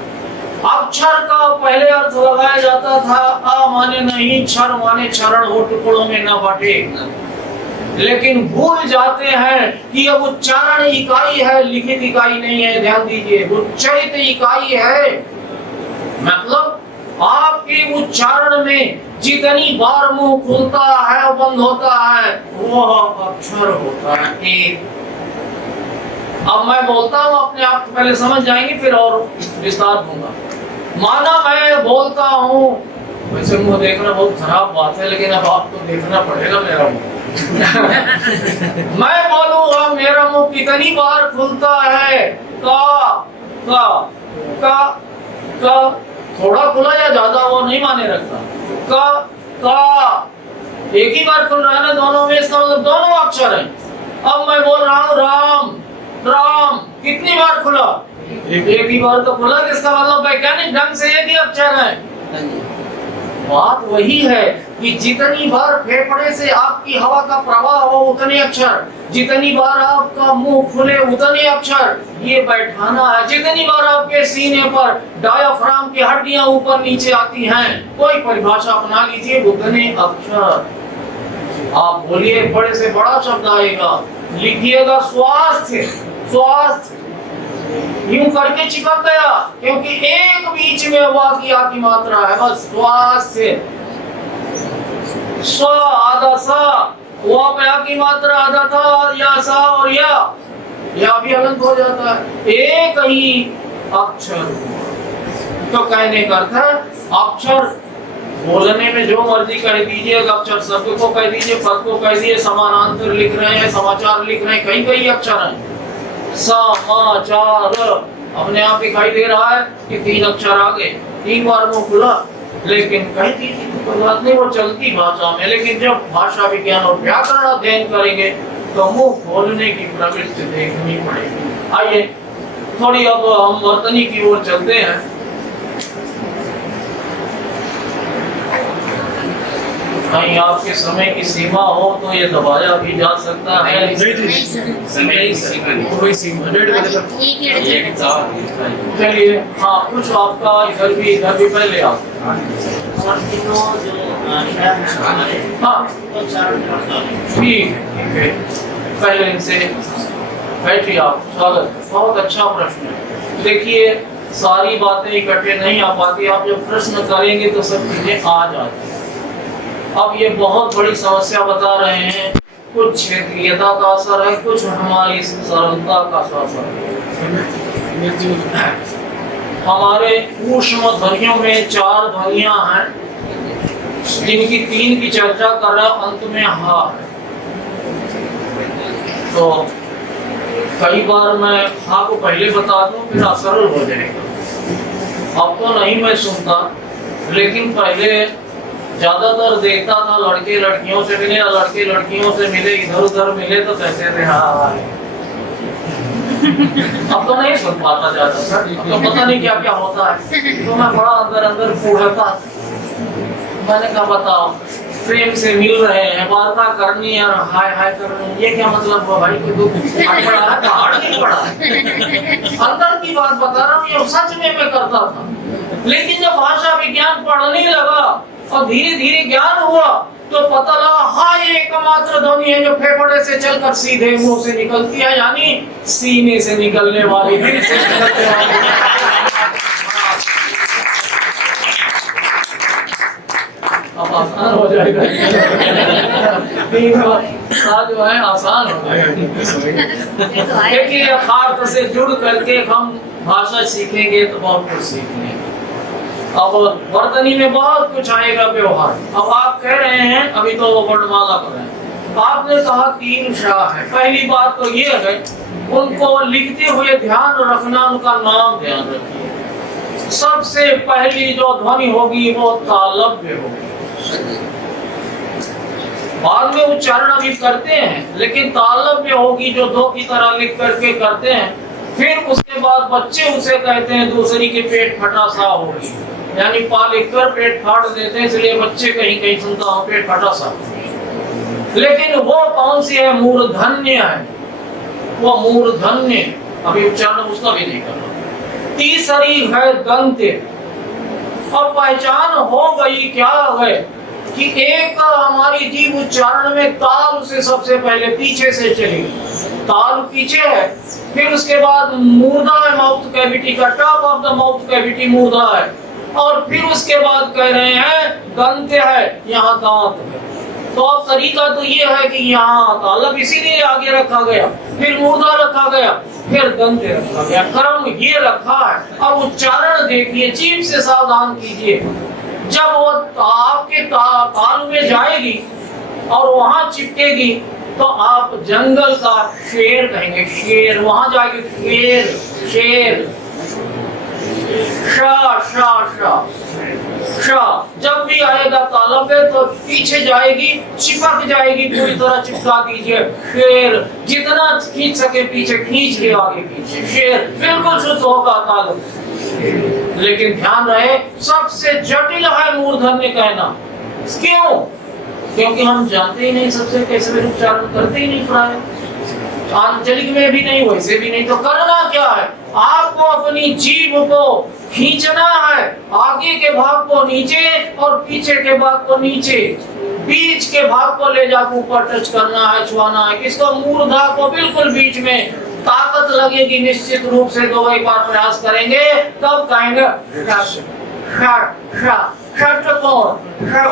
अक्षर का पहले अर्थ लगाया जाता था आ माने नहीं, क्षर माने क्षरण हो टुकड़ों में न बांटे, लेकिन भूल जाते हैं कि अब उच्चारण इकाई है, लिखित इकाई नहीं है। ध्यान दीजिए, उच्चारित इकाई है, मतलब आपके उच्चारण में जितनी बार मुंह खुलता है और बंद होता है वह अक्षर होता है एक। अब मैं बोलता हूँ, अपने आप पहले समझ जाएंगे फिर और विस्तार दूंगा। माना मैं बोलता हूँ, वैसे मुंह देखना बहुत खराब बात है, लेकिन अब आपको देखना पड़ेगा मेरा मुंह। मैं बोलूँगा मेरा मुंह कितनी बार खुलता है? का का का थोड़ा खुला या ज्यादा वो नहीं माने रखता। का एक ही बार खुल रहा है ना दोनों में, इसका मतलब दोनों अक्षर हैं। अब मैं बोल रहा हूँ राम, राम कितनी बार खुला? एक ही बार तो खुला, इसका मतलब वैज्ञानिक ढंग से एक ही अक्षर है। बात वही है कि जितनी बार फेफड़े से आपकी हवा का प्रवाह हो उतने अक्षर, जितनी बार आपका मुंह खुले उतने अक्षर। ये बैठाना है, जितनी बार आपके सीने पर डायाफ्राम की हड्डियां ऊपर नीचे आती हैं, कोई परिभाषा अपना लीजिए, उतने अक्षर। आप बोलिए बड़े से बड़ा शब्द आएगा, लिखिएगा स्वास्थ्य, स्वास्थ्य यूं करके चिपक गया, क्योंकि एक बीच में वा की आ की मात्रा है, बस स्वास्थ्य। स्व आधा सा, वा पे आ की मात्रा आधा था, और या सा और या भी अलग हो जाता है, एक ही अक्षर। तो कहने का अर्थ है अक्षर बोलने में जो मर्जी कह दीजिए, अक्षर शब्द को कह दीजिए, पद को कह दीजिए, समानांतर लिख रहे हैं, समाचार लिख रहे हैं, कई कई अक्षर हैं। समाचार अपने आप दिखाई दे रहा है कि 3 अक्षर आगे, 3 बार मुंह खुला, लेकिन कह दीजिए कोई बात नहीं, वो चलती भाषा में। लेकिन जब भाषा विज्ञान और व्याकरण अध्ययन करेंगे तो मुंह खोलने की प्रवृत्ति देखनी पड़ेगी। आइए थोड़ी अब हम वर्तनी की ओर चलते हैं। कहीं आपके समय की सीमा हो तो ये दबाया भी जा सकता है। समय की सीमा नहीं, कोई सीमा 1:30 बजे तक। चलिए, हाँ कुछ आपका इधर भी पहले आप। हाँ ठीक है, पहले इनसे बैठिए आप। स्वागत, बहुत अच्छा प्रश्न है। देखिए सारी बातें इकट्ठे नहीं आ पाती, आप जब प्रश्न करेंगे तो सब चीजें आ जाती हैं। अब ये बहुत बड़ी समस्या बता रहे हैं, कुछ क्षेत्रीयता का असर है, कुछ हमारी सरलता का असर है। हमारे ऊष्म ध्वनियों में 4 ध्वनियां हैं, जिनकी 3 की चर्चा कर रहे हैं, अंत में हा है। तो कई बार मैं हा को पहले बता दूं, फिर असरल हो जाएगा। अब तो नहीं मैं सुनता, लेकिन पहले ज्यादातर देखता था, लड़के लड़कियों से मिले, लड़के लड़कियों से मिले, इधर उधर मिले तो कहते थे हाँ। अब तो नहीं सुन पाता ज्यादा सर, तो पता नहीं क्या क्या होता है, तो मैं बड़ा अंदर अंदर फूलता। मैंने कहा बताओ, प्रेम से मिल रहे हैं, वार्ता करनी है, हाय हाय करनी, ये क्या मतलब हुआ भाई? कि दुख पड़ा है, पहाड़ नहीं पड़ा है। अंदर की बात बता रहा हूँ, ये सच में मैं करता था। लेकिन जब भाषा विज्ञान पढ़ने लगा और धीरे धीरे ज्ञान हुआ तो पता लगा हाँ ये एकमात्र ध्वनि है जो फेफड़े से चलकर सीधे मुंह से निकलती है, यानी सीने से निकलने वाली, दिल से निकलने वाली। अब आसान हो जाएगा, जो है आसान हो जाएगा। देखिए यथार्थ से जुड़ करके हम भाषा सीखेंगे तो बहुत कुछ सीखेंगे। अब वर्तनी में बहुत कुछ आएगा, व्यवहार। अब आप कह रहे हैं, अभी तो वर्णमाला पर है, आपने कहा 3 शाह है। पहली बात तो ये है, उनको लिखते हुए ध्यान रखना, उनका नाम ध्यान रखिए। सबसे पहली जो ध्वनि होगी वो तालव्य होगी। बाद में उच्चारण भी करते हैं, लेकिन तालव्य होगी जो दो की तरह लिख करके करते हैं। फिर उसके बाद बच्चे उसे कहते हैं दूसरी के पेट फटा सा होगी, यानी पा लिख कर पेट फाड़ देते हैं, इसलिए बच्चे कहीं कहीं सुनता हूँ पेट फटा सा। लेकिन वो कौन सी है? मूर्धन्य है, वो मूर्धन्य। अभी उच्चारण उसका भी नहीं करना। तीसरी है दंत्य। अब पहचान हो गई क्या है कि एक हमारी जीभ उच्चारण में ताल से सबसे पहले पीछे से चलेगी, ताल पीछे है, फिर उसके बाद मूर्धा है, माउथ कैविटी का top of the mouth cavity मूर्धा है, और फिर उसके बाद कह रहे हैं दंत्य है, यहाँ दांत है। तो अब तरीका तो ये है कि यहाँ तालब इसीलिए आगे रखा गया, फिर मूर्धा रखा गया, फिर दंत रखा गया, क्रम ये रखा है। अब उच्चारण देखिए, जीभ से सावधान कीजिए। जब वो आपके ताल में जाएगी और वहां चिपकेगी तो आप जंगल का शेर कहेंगे, शेर। वहां जाएगी शेर, शेर। शा शा शा शा जब भी आएगा तालब में तो पीछे जाएगी, चिपक जाएगी, पूरी तरह चिपका दीजिए। शेर, जितना खींच सके पीछे खींच के आगे पीछे, शेर बिल्कुल शुद्ध होगा तालब। लेकिन ध्यान रहे, सबसे जटिल है मूर्धन्य कहना। क्यों? क्योंकि हम जानते ही नहीं सबसे कैसे भी उच्चारण करते ही नहीं प्राय, आंचलिक में भी नहीं, वैसे भी नहीं। तो करना क्या है? आपको अपनी जीभ को खींचना है, आगे के भाग को नीचे और पीछे के भाग को नीचे, बीच के भाग को ले जाकर ऊपर टच करना है, छुआना है। किसको? मूर्धा को बिल्कुल बीच में। ताकत लगेगी निश्चित रूप से, दो एक बार प्रयास करेंगे तब कहेंगे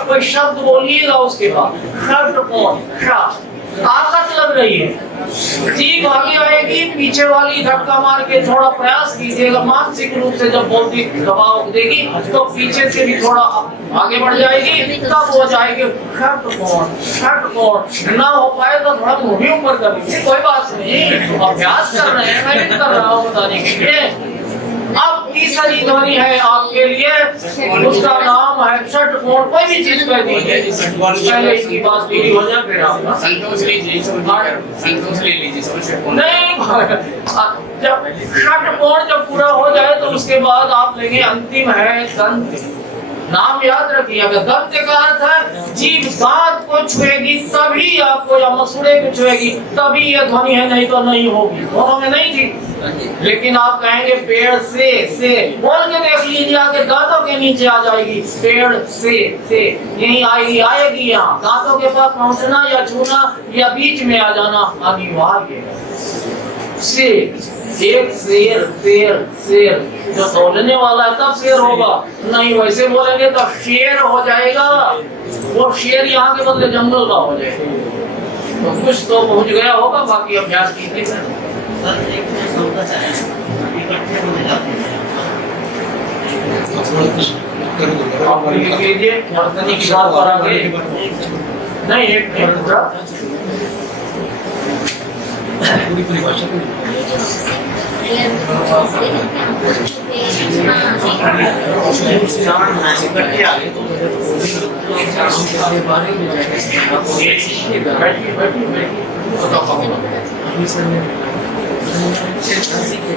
कोई शब्द बोलिएगा उसके बाद षट्कोण। ताकत लग रही है, जीभ आगे आएगी, पीछे वाली धक्का मार के थोड़ा प्रयास कीजिएगा। मानसिक रूप से जब बौद्धिक दबाव देगी तो पीछे से भी थोड़ा आगे बढ़ जाएगी, तब हो जाएगी षट्कोण। षट्कोण ना हो पाए तो थोड़ा मुंह भी ऊपर कर लीजिए, कोई बात नहीं, अभ्यास कर रहे हैं, मैं भी कर रहा हूँ बताने के लिए। अब तीसरी ध्वनि है आपके लिए, उसका नाम है षट्कोण। कोई भी चीज कह दीजिए, पहले इसकी बात पूरी हो जाए फिर आपका संतोष लीजिए, संतोष ले लीजिए। नहीं, जब षट्कोण जब पूरा हो जाए तो उसके बाद आप लेंगे अंतिम है दंत। नाम याद रखिए, अगर दंत का अर्थ है जीभ दांत को छुएगी तभी आपको, या मसूड़े को छुएगी तभी ये ध्वनि है, नहीं तो नहीं होगी। दोनों में नहीं थी। लेकिन आप कहेंगे पेड़ से बोल के देख लीजिए, आगे दांतों के नीचे आ जाएगी, पेड़ से यही आएगी यहाँ। दांतों के पास पहुंचना या छूना या बीच में आ जाना अनिवार्य है। से एक शेर, शेर शेर जो तोड़ने वाला है तब शेर होगा, नहीं वैसे बोलेंगे तो शेर हो जाएगा। वो शेर यहाँ के बदले जंगल का हो जाएगा। तो कुछ तो पहुंच गया होगा, बाकी अभ्यास कीजिए। नहीं एक पूरी भाषा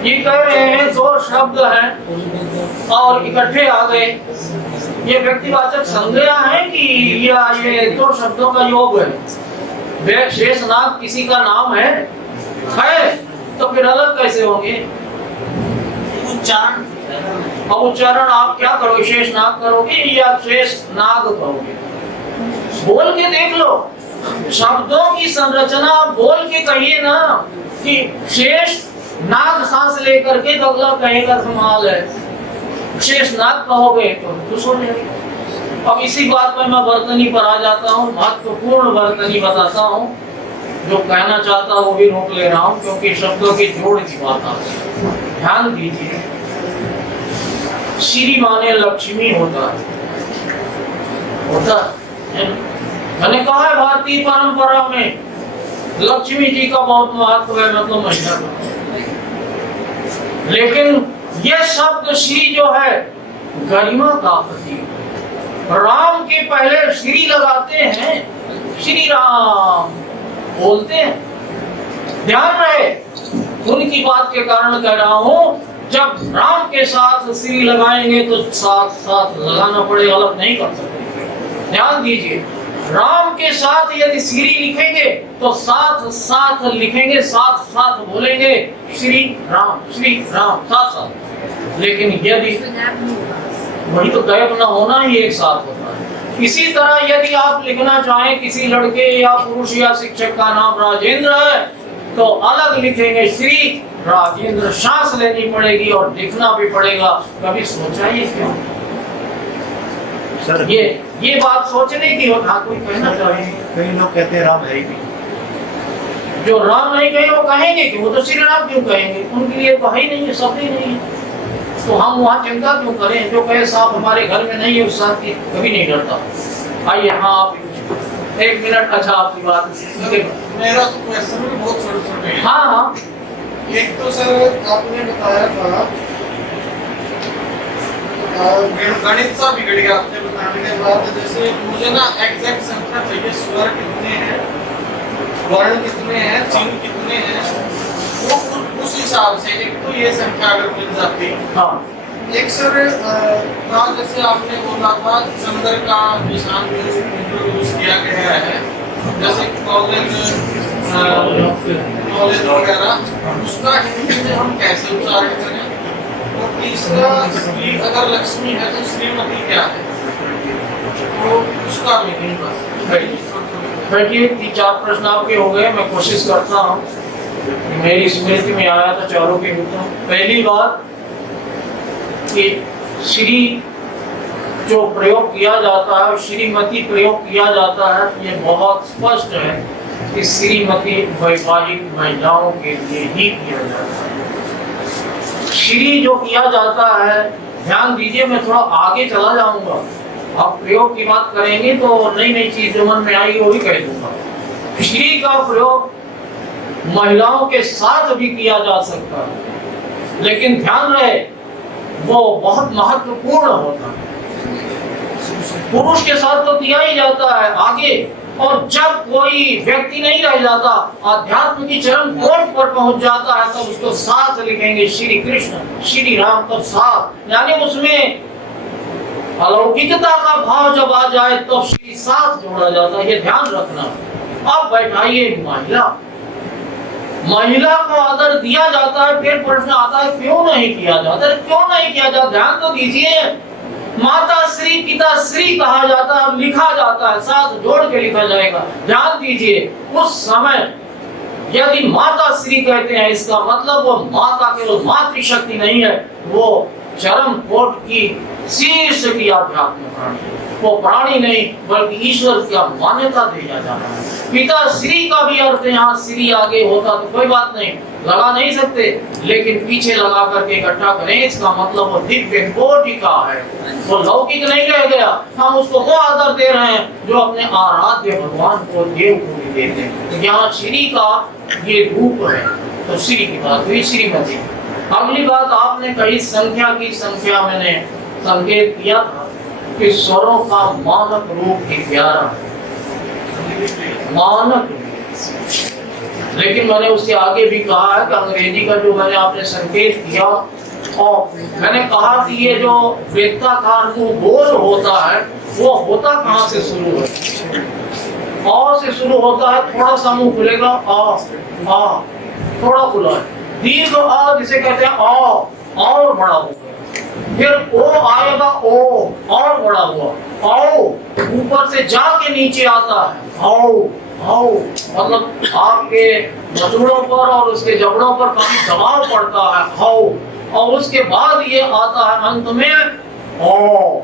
ये कह रहे हैं दो शब्द हैं और इकट्ठे आ गए, ये व्यक्तिवाचक संज्ञा है कि या ये दो शब्दों का योग है? शेषनाग किसी का नाम है तो फिर अलग कैसे होंगे? उच्चारण। और उच्चारण आप क्या करोगे? शेषनाग करोगे या शेषनाग करोगे? बोल के देख लो, शब्दों की संरचना बोल के कहिए ना कि शेष नाग सांस लेकर के तो अगला कहेगा संभाल है। शेष नाग कहोगे तो खुश हो जाएगी। अब इसी बात पर मैं वर्तनी पर आ जाता हूँ, महत्वपूर्ण वर्तनी बताता हूँ। जो कहना चाहता वो भी रोक ले रहा हूँ क्योंकि शब्दों की जोड़ की बात आती है। ध्यान दीजिए, श्री माने लक्ष्मी होता है। मैंने कहा है भारतीय परंपरा में लक्ष्मी जी का बहुत महत्व है, मतलब महिला। लेकिन ये शब्द श्री जो है गरिमा का प्रतीक है। राम के पहले श्री लगाते हैं, श्री राम बोलते हैं। ध्यान रहे, उनकी बात के कारण कह रहा हूं, जब राम के साथ श्री लगाएंगे तो साथ साथ लगाना पड़ेगा, अलग नहीं कर सकते। ध्यान दीजिए, राम के साथ यदि श्री लिखेंगे तो साथ साथ लिखेंगे, साथ साथ बोलेंगे श्री राम साथ साथ। लेकिन यदि वही तो गायब ना होना ही एक साथ होता है। इसी तरह यदि आप लिखना चाहें किसी लड़के या पुरुष या शिक्षक का नाम राजेंद्र है तो अलग लिखेंगे श्री राजेंद्र, सांस लेनी पड़ेगी और लिखना भी पड़ेगा। कभी सोचा ये क्यों? सर ये बात सोचने की हो। हाँ, कोई कहना चाहे? कई लोग कहते हैं राम है ही नहीं। जो राम नहीं कहे वो कहेंगे कि वो तो श्री राम क्यों कहेंगे? उनके लिए तो है ही नहीं है, शब्द ही नहीं है। तो हम वहाँ चिंता क्यों करें? जो कहे साहब हमारे घर में नहीं है उस साथ की कभी नहीं डरता। आइए, हाँ आप एक मिनट। अच्छा, आपकी बात मेरा तो क्वेश्चन भी बहुत छोटे-छोटे हैं। हाँ हाँ, एक तो सर आपने बताया था गणित सा बिगड़ गया आपने बताने के बाद। जैसे मुझे ना एग्जैक्ट संख्या चाहिए, स्वर कितने हैं, वर्ण कितने हैं, चिन्ह कितने हैं, वो उस हिसाब से एक तो ये संख्या अगर मिल जाती। हाँ, एक सर था जैसे आपने बोला था चंद्र का निशान यूज किया गया है, जैसे कॉलेज वगैरह, उसका हिंदी में हम कैसे उच्चारण करें? और तीसरा, श्री अगर लक्ष्मी है तो श्रीमती क्या है, तो उसका मीनिंग बस। बैठिए, 3-4 प्रश्न आपके हो गए। मैं कोशिश करता हूँ, मेरी स्मृति में आया था चारों के उत्तर। पहली बात कि श्री जो प्रयोग किया जाता है, श्रीमती प्रयोग किया जाता है, ये बहुत स्पष्ट है कि श्रीमती वैवाहिक महिलाओं के लिए ही किया जाता है। श्री जो किया जाता है, ध्यान दीजिए, मैं थोड़ा आगे चला जाऊंगा। आप प्रयोग की बात करेंगे तो नई नई चीज जो मन में आएगी वो भी कह दूंगा। श्री का प्रयोग महिलाओं के साथ भी किया जा सकता है, लेकिन ध्यान रहे वो बहुत महत्वपूर्ण होता है। पुरुष के साथ तो किया ही जाता है आगे, और जब कोई व्यक्ति नहीं रह जाता, अध्यात्म की चरम कोट पर पहुंच जाता है, तब उसको साथ लिखेंगे श्री कृष्ण श्री राम, तब साथ, यानी उसमें अलौकिकता का भाव जब आ जाए तो श्री साथ जोड़ा जाता है। ये ध्यान रखना। अब बैठाइए, महिला को आदर दिया जाता है, फिर प्रश्न आता है क्यों नहीं किया जाता है? क्यों नहीं किया जाता? ध्यान तो दीजिए, माता श्री पिता श्री कहा जाता है, लिखा जाता है, साथ जोड़ के लिखा जाएगा। ध्यान दीजिए, उस समय यदि माता श्री कहते हैं, इसका मतलब वो माता केवल मातृशक्ति नहीं है, वो चरम कोट की शीर्ष की आध्यात्म प्राणी, वो प्राणी नहीं बल्कि ईश्वर का मान्यता दिया जा रहा है। पिता श्री का भी अर्थ यहाँ श्री आगे होता तो कोई बात नहीं, लगा नहीं सकते, लेकिन पीछे लगा करके इकट्ठा करें, इसका मतलब वो दिव्य कोटि का है, वो लौकिक नहीं रह गया। हम उसको वो आदर दे रहे हैं जो अपने आराध्य भगवान को, देव को भी देते हैं। यहाँ श्री का ये रूप है, तो श्री की बात हुई, श्रीमती। अगली बात आपने कही संख्या की। संख्या मैंने संकेत किया था कि स्वरों का मानक रूप 11 मानक, लेकिन मैंने उसके आगे भी कहा है कि अंग्रेजी का जो मैंने आपने संकेत किया, और मैंने कहा कि ये जो वृत्ताकार मुंह गोल होता है वो होता कहाँ से शुरू है? आ से शुरू होता है, थोड़ा सा मुंह खुलेगा, आ थोड़ा खुला है। दीर्घ आ जिसे कहते हैं आ, और बड़ा होगा। फिर ओ आएगा, ओ और बड़ा हुआ। आओ ऊपर से जाके नीचे आता है, आओ आओ, मतलब आपके मसूड़ों पर और उसके जबड़ों पर काफी दबाव पड़ता है, आओ, और उसके बाद ये आता है अंत में ओ।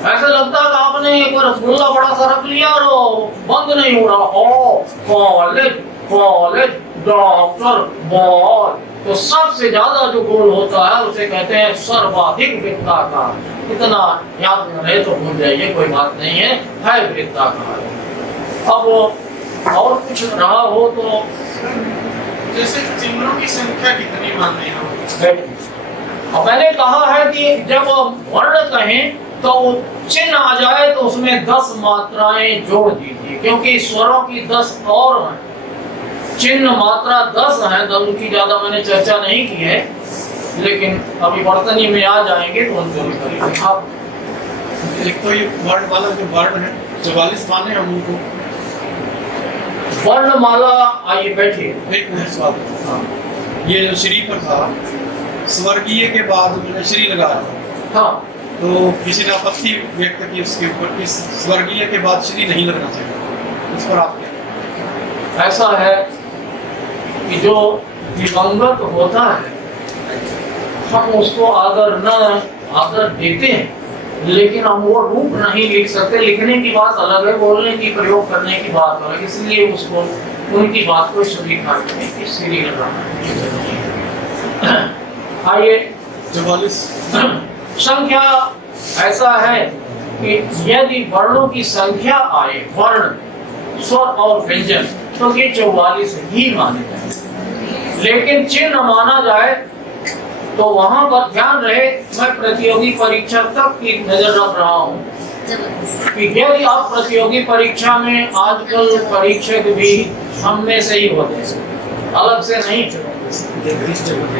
ऐसे लगता है कि आपने एक रसगुल्ला बड़ा सा रख लिया और बंद नहीं हो रहा। ओ कॉलेज कॉलेज डॉक्टर बॉल। तो सबसे ज्यादा जो गोल होता है उसे कहते हैं सर्वाधिक वृत्ताकार। इतना याद न रहे तो भूल जाइए, कोई बात नहीं है वृत्ताकार। अब और कुछ रहा हो तो जैसे चिन्हों की संख्या कितनी माननी हो? और मैंने कहा है कि जब वर्ण कहें तो चिन्ह आ जाए तो उसमें 10 मात्राएं जोड़ दीजिए, क्योंकि स्वरों की 10 और हैं, चिन्ह मात्रा 10 है, तो उनकी ज्यादा मैंने चर्चा नहीं की है, लेकिन अभी वर्तनी में आ जाएंगे तो उनको भी करेंगे। आप एक तो ये वर्ण वाला जो वर्ण है 44 माने हम उनको। वर्णमाला, आइए बैठिए। एक मिनट सवाल। हाँ, ये जो श्री पर था, स्वर्गीय के बाद मैंने श्री लगाया, हाँ, तो किसी ने आपत्ति व्यक्त की उसके ऊपर कि स्वर्गीय के बाद श्री नहीं लगना चाहिए, इस पर आप क्या? ऐसा है कि जो दिवंगत होता है हम उसको आदर देते हैं, लेकिन हम वो रूप नहीं लिख सकते। लिखने की बात अलग है, बोलने की, प्रयोग करने की बात अलग, इसलिए उसको उनकी बात को स्वीकार करने की श्री लगाना। आइए 44 संख्या ऐसा है कि यदि वर्णों की संख्या आए, वर्ण, स्वर और व्यंजन, तो ये 44 ही माने जाए। लेकिन चिन्ह माना जाए तो वहां पर ध्यान रहे, मैं प्रतियोगी परीक्षा तक की नजर रख रहा हूँ कि यदि आप प्रतियोगी परीक्षा में, आजकल परीक्षक भी हम में से ही होते हैं, अलग से नहीं,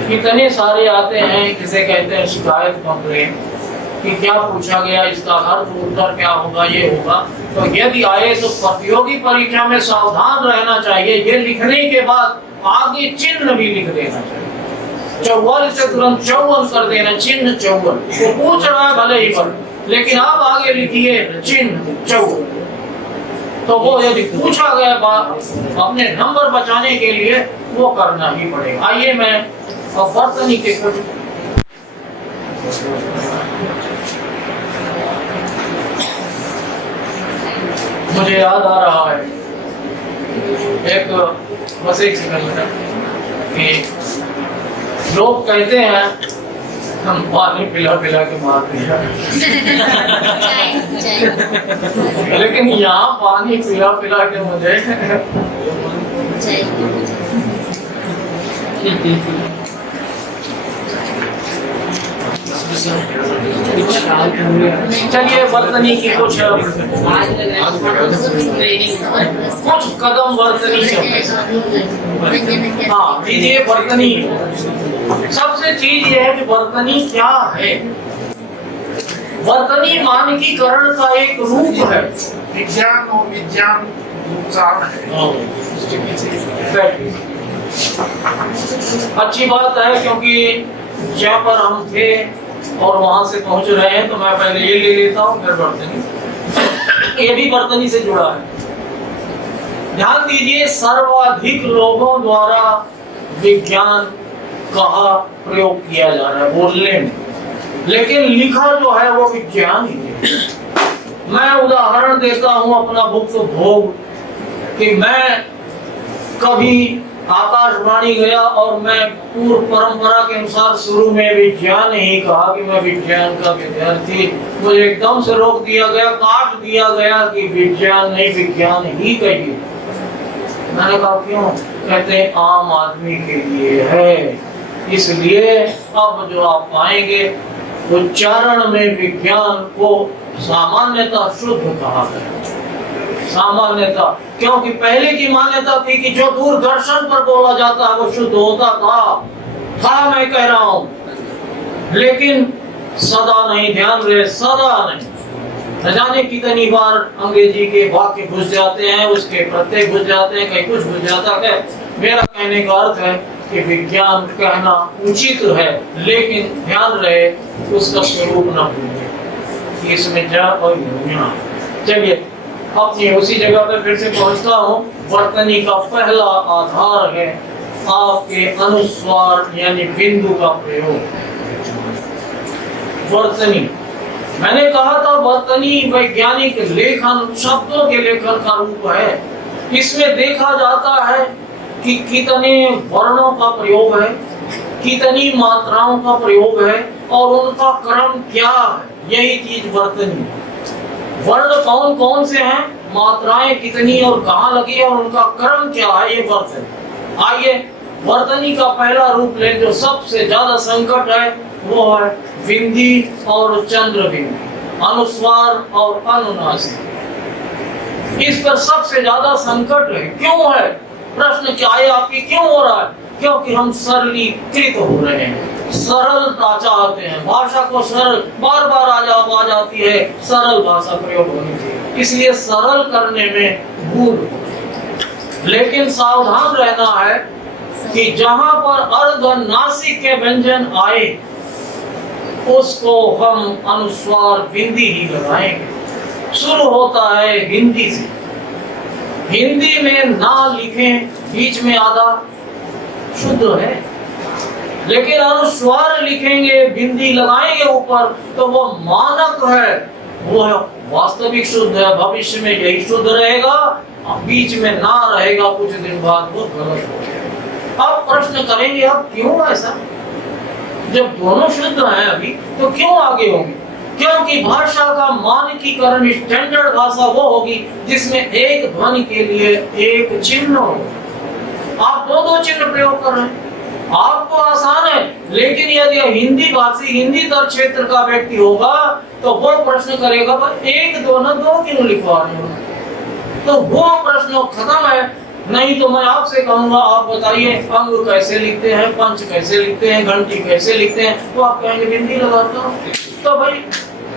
कितने सारे आते हैं, किसे कहते हैं शिकायत, कंप्लेन कि क्या पूछा गया, इसका अर्थ, उत्तर क्या होगा, ये होगा। तो यदि आए तो प्रतियोगी परीक्षा में सावधान रहना चाहिए, ये लिखने के बाद आगे चिन्ह भी लिख देना चाहिए। 44 से तुरंत 54 कर देना, चिन्ह 54। वो पूछ रहा है भले ही पर, लेकिन आप आगे लिखिए चिन्ह 54। तो वो यदि पूछा गया बात, अपने नंबर बचाने के लिए वो करना ही पड़ेगा। आइए मैं अब वर्तनी के कुछ मुझे याद आ रहा है, एक बस एक सेकंड कि लोग कहते हैं हम पानी पिला पिला के मारते हैं, लेकिन यहाँ पानी पिला पिला के मुझे चलिए वर्तनी की कुछ कदम वर्तनी चलते। हाँ दीजिए वर्तनी। सबसे चीज ये है कि वर्तनी क्या है। वर्तनी मानकीकरण का एक रूप है, विज्ञान और विज्ञान नुकसान है। अच्छी बात है, क्योंकि जहाँ पर हम थे और वहां से पहुंच रहे हैं, तो मैं पहले ये ले लेता हूँ, फिर वर्तनी। ये भी वर्तनी से जुड़ा है। ध्यान दीजिए, सर्वाधिक लोगों द्वारा विज्ञान कहा प्रयोग किया जा रहा है बोलने में, लेकिन लिखा जो है वो विज्ञान ही है। मैं उदाहरण देता हूँ अपना बुक भोग कि मैं कभी आकाशवाणी गया और मैं पूर्व परंपरा के अनुसार शुरू में विज्ञान ही कहा कि मैं विज्ञान का विद्यार्थी। मुझे एकदम से रोक दिया गया, काट दिया गया कि विज्ञान नहीं, विज्ञान ही कहिए। मैंने कहा क्यों? कहते हैं आम आदमी के लिए है, इसलिए अब जो आप पाएंगे उच्चारण में विज्ञान को सामान्यतः शुद्ध कहा गया। सामान्यता, क्योंकि पहले की मान्यता थी कि जो दूरदर्शन पर बोला जाता है वो शुद्ध होता था मैं कह रहा हूं, लेकिन सदा नहीं, ध्यान रहे, सदा नहीं। न जाने कितनी बार अंग्रेजी के वाक्य घुस जाते हैं, उसके प्रत्यय घुस जाते हैं, कहीं कुछ घुस जाता है। मेरा कहने का अर्थ है कि विज्ञान कहना उचित है, लेकिन ध्यान रहे उसका स्वरूप न भूलिए, इसमें जा और यहाँ। चलिए अपनी उसी जगह पे फिर से पहुंचता हूँ। वर्तनी का पहला आधार है आपके अनुस्वार यानी बिंदु का प्रयोग। वर्तनी, मैंने कहा था वर्तनी वैज्ञानिक लेखन, शब्दों के लेखन का रूप है। इसमें देखा जाता है कि कितने वर्णों का प्रयोग है, कितनी मात्राओं का प्रयोग है और उनका क्रम क्या है। यही चीज वर्तनी। वर्ण कौन कौन से हैं, मात्राएं कितनी और कहाँ लगी है और उनका क्रम क्या है, ये वर्तनी। आइए वर्तनी का पहला रूप ले, जो सबसे ज्यादा संकट है वो है विंदी और चंद्र बिंदी, अनुस्वार और अनुनासिक। इस पर सबसे ज्यादा संकट है। क्यों है? प्रश्न क्या है आपकी, क्यों हो रहा है? क्योंकि हम सरलीकृत हो रहे हैं, सरलता चाहते हैं, भाषा को सरल, बार बार आ जाती है सरल भाषा प्रयोग होनी चाहिए, इसलिए सरल करने में भूल। लेकिन सावधान रहना है कि जहां पर अर्धनासिक के व्यंजन आए उसको हम अनुस्वार बिंदी ही लगाएंगे। शुरू होता है हिंदी से। हिंदी में ना लिखें, बीच में आधा शुद्ध है, लेकिन अनुस्वार लिखेंगे, बिंदी लगाएंगे ऊपर, तो वो मानक है, वो है वास्तविक शुद्ध है, भविष्य में यही शुद्ध रहेगा। बीच में ना रहेगा, कुछ दिन बाद वो गलत हो जाएगा। अब प्रश्न करेंगे अब क्यों ऐसा? जब दोनों शुद्ध हैं अभी, तो क्यों आगे होंगे? क्योंकि भाषा का मानकीकरण, स्टैंडर्ड भाषा वो होगी जिसमें एक ध्वनि के लिए एक चिन्ह हो। आप दो चिन्ह प्रयोग कर रहे हैं, आपको आसान है, लेकिन यदि हिंदी भाषी, हिंदी दर क्षेत्र का व्यक्ति होगा तो वो प्रश्न करेगा भाई एक दो न दो क्यों लिखवा रहे हो? तो वो प्रश्न खत्म है। नहीं तो मैं आपसे कहूंगा आप बताइए अंग कैसे लिखते हैं, पंच कैसे लिखते हैं, घंटी कैसे लिखते हैं, तो आप कहेंगे हिंदी लगाता हूं। तो भाई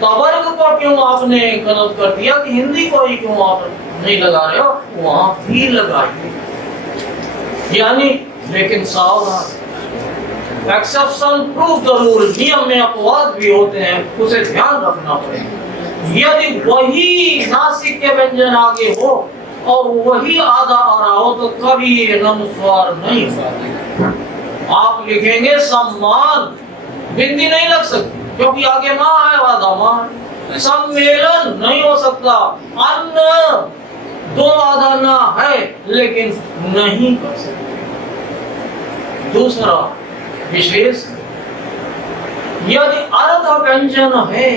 तवर्ग को क्यों आपने गलत कर दिया कि हिंदी को ही क्यों आप नहीं लगा रहे हो? वहां भी लगाइए। यानी लेकिन सावधान, एक्सेप्शन प्रूव द रूल, नियम में अपवाद भी होते हैं, उसे ध्यान रखना पड़ेगा। यदि वही नासिक के व्यंजन आगे हो और वही आधा आ रहा हो तो कभी अनुस्वार नहीं होगा। आप लिखेंगे सम्मान, बिंदी नहीं लग सकती क्योंकि आगे मां है, आधा मां। सम्मेलन नहीं हो सकता, अन्न दो आधा ना है लेकिन नहीं कर सकते। दूसरा विशेष, यदि अर्ध व्यंजन है,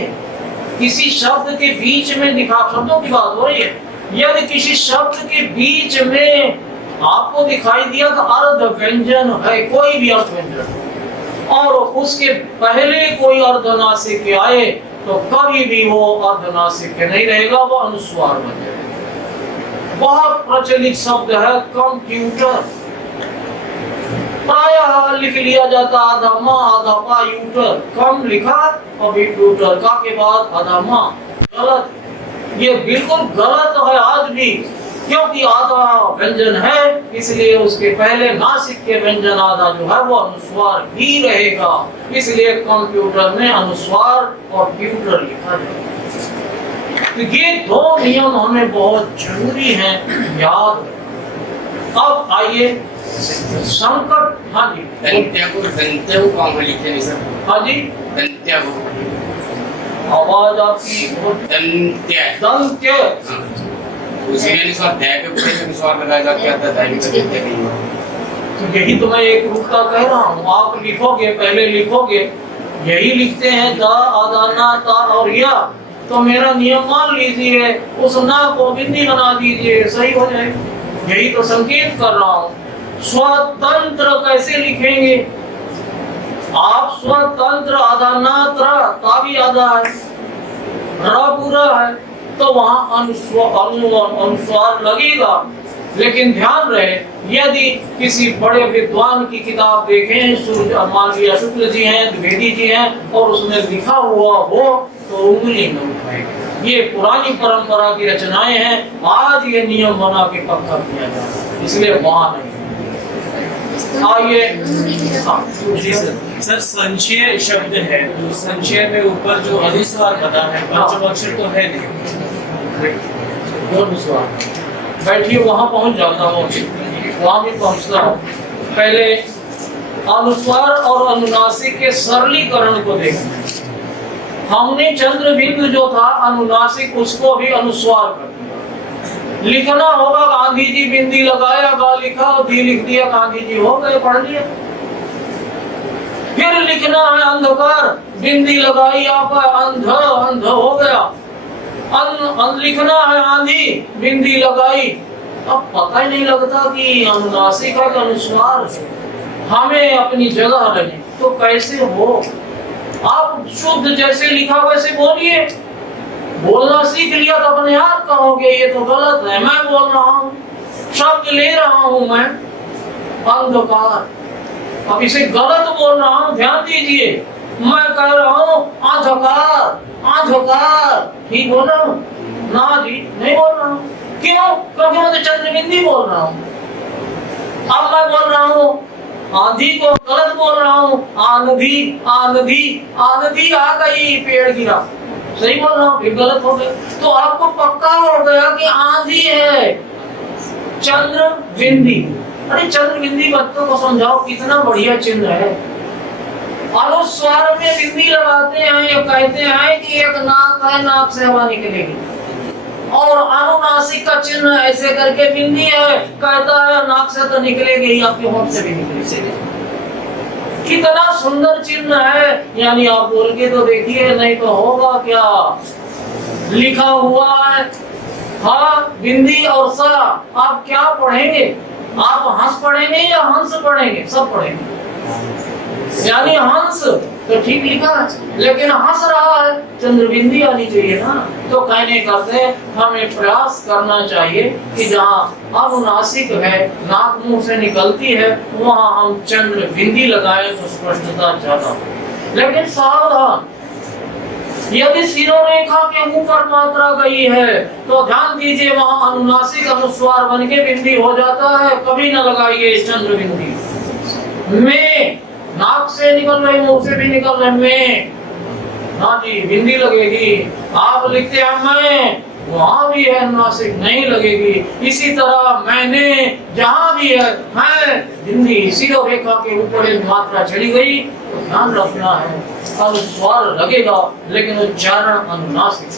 किसी शब्द के बीच में दिखा, शब्दों की बात हो रही है, यदि किसी शब्द के बीच में आपको दिखाई दिया तो अर्ध व्यंजन है, कोई भी अर्ध व्यंजन, और उसके पहले कोई अर्धनासिक आए तो कभी भी वो अर्धनासिक नहीं रहेगा, वो अनुस्वार बन जाएगा। बहुत प्रचलित शब्द है कंप्यूटर, प्रायः लिख लिया जाता आधा माँ आधा पा यूटर, कम लिखा और ट्यूटर का के बाद आधा माँ, गलत। ये बिल्कुल गलत है आज भी, क्योंकि आधा व्यंजन है इसलिए उसके पहले नासिक के व्यंजन आधा जो है वो अनुस्वार ही रहेगा, इसलिए कंप्यूटर में अनुस्वार और ट्यूटर लिखा जाएगा। तो ये दो नियम हमें बहुत जरूरी हैं याद। अब आइए संकट, हाँ जी, दंत्या को दंत्या को कौन लिखते हैं सर? हाँ जी, दंत्या को, आवाज आपकी दंत्या, दंत्य, उसी में अनुस्वार दै पे पूरे अनुस्वार लगाया जाता है, दै पे दंत्या नहीं है। तो यही तो मैं एक रूपता कह रहा हूँ। आप लिखोगे, पहले लिखोगे, यही लिखते हैं दा आधा ना ता और या, तो मेरा नियम मान लीजिए, उस ना को बिंदी बना दीजिए, सही हो जाएगा। यही तो संकेत कर रहा हूँ। स्वतंत्र कैसे लिखेंगे आप? स्वतंत्र आधा ना ता भी आधा है, र पूरा है, तो वहां अनुस्वार लगेगा। लेकिन ध्यान रहे, यदि किसी बड़े विद्वान की किताब देखें, मान लिया शुक्ल जी हैं, द्विवेदी जी हैं, और उसमें लिखा हुआ हो तो उंगली में उठाएंगे। ये पुरानी परंपरा की रचनाएं हैं, आज ये नियम बना के पक्का किया जाता है, इसलिए वहां नहीं। आइए, जी सर, संचय शब्द है, तो संचय में ऊपर जो अनुस्वार बना है, पंचम तो है नहीं, अनुस्वार। बैठिए, वहां पहुंच जाता हूँ, वहां भी पहुंचता हूँ। पहले अनुस्वार और अनुनासिक के सरलीकरण को देखना। हमने चंद्र बिंदु जो था अनुनासिक, उसको भी अनुस्वार कर दिया। लिखना होगा, गांधी जी बिंदी लगाया, गा लिखा और धी लिख दिया, गांधी जी हो गए, पढ़ लिया। फिर लिखना है अंधकार, बिंदी लगाई आप, अंध अंध हो गया। लिखना है आंधी, बिंदी लगाई, अब पता ही नहीं लगता कि अनुनासिक है कि अनुस्वार है। हमें अपनी जगह लगे तो कैसे हो? शुद्ध जैसे लिखा वैसे बोलिए। बोलना सीख लिया तो अपने आप कहोगे ये तो गलत है, मैं बोल रहा हूँ, शब्द ले रहा हूँ मैं, अंधकार, अब इसे गलत बोल रहा हूँ, ध्यान दीजिए। मैं कह रहा हूँ अंधकार, अंधकार, ठीक बोल रहा हूँ ना जी? नहीं बोल रहा हूँ। क्यों? क्योंकि मैं तो चंद्रबिंदी बोल रहा हूँ। अब मैं बोल रहा हूँ आंधी को गलत बोल रहा हूँ, आंधी, आंधी, आंधी आ गई, पेड़ गिरा, सही बोल रहा हूँ, फिर गलत हो गया। तो आपको पक्का हो गया कि आंधी है चंद्रबिंदी। अरे चंद्रबिंदी बच्चों को समझाओ, कितना बढ़िया चिन्ह है। अनुस्वार में बिंदी लगाते हैं, ये कहते हैं कि एक नाक है, नाक से हवा निकलेगी, और अनुनासिक का चिन्ह ऐसे करके बिंदी है, कहता है नाक से तो निकलेगी ही, आपके होंठ से भी निकलेगी। कितना सुंदर चिन्ह है। यानी आप बोल के तो देखिए, नहीं तो होगा क्या। लिखा हुआ है हाँ बिंदी और सा। आप क्या पढ़ेंगे? आप हंस पढ़ेंगे या हंस पढ़ेंगे? सब पढ़ेंगे। यानी हंस तो ठीक लिखा है, लेकिन हंस रहा है, चंद्रबिंदी आनी चाहिए ना। तो कहने करते हमें प्रयास करना चाहिए कि जहाँ अनुनासिक है, नाक मुंह से निकलती है, वहाँ हम चंद्रबिंदी लगाएं तो स्पष्टता ज्यादा हो। लेकिन सावधान, यदि शिरोरेखा के ऊपर मात्रा गई है तो ध्यान दीजिए, वहाँ अनुनासिक अनुस्वार बन के बिंदी हो जाता है। कभी न लगाइए चंद्रबिंदी। में नाक से निकल रहे, मुंह से भी निकल रहे, में हाँ जी बिंदी लगेगी। आप लिखते हैं मैं, वहां भी है अनुनासिक, नहीं लगेगी। इसी तरह मैंने, जहां भी है बिंदी, शिरोरेखा के ऊपर एक मात्रा चली गई तो ध्यान रखना है, अनुस्वार लगेगा लेकिन उच्चारण अनुनासिक।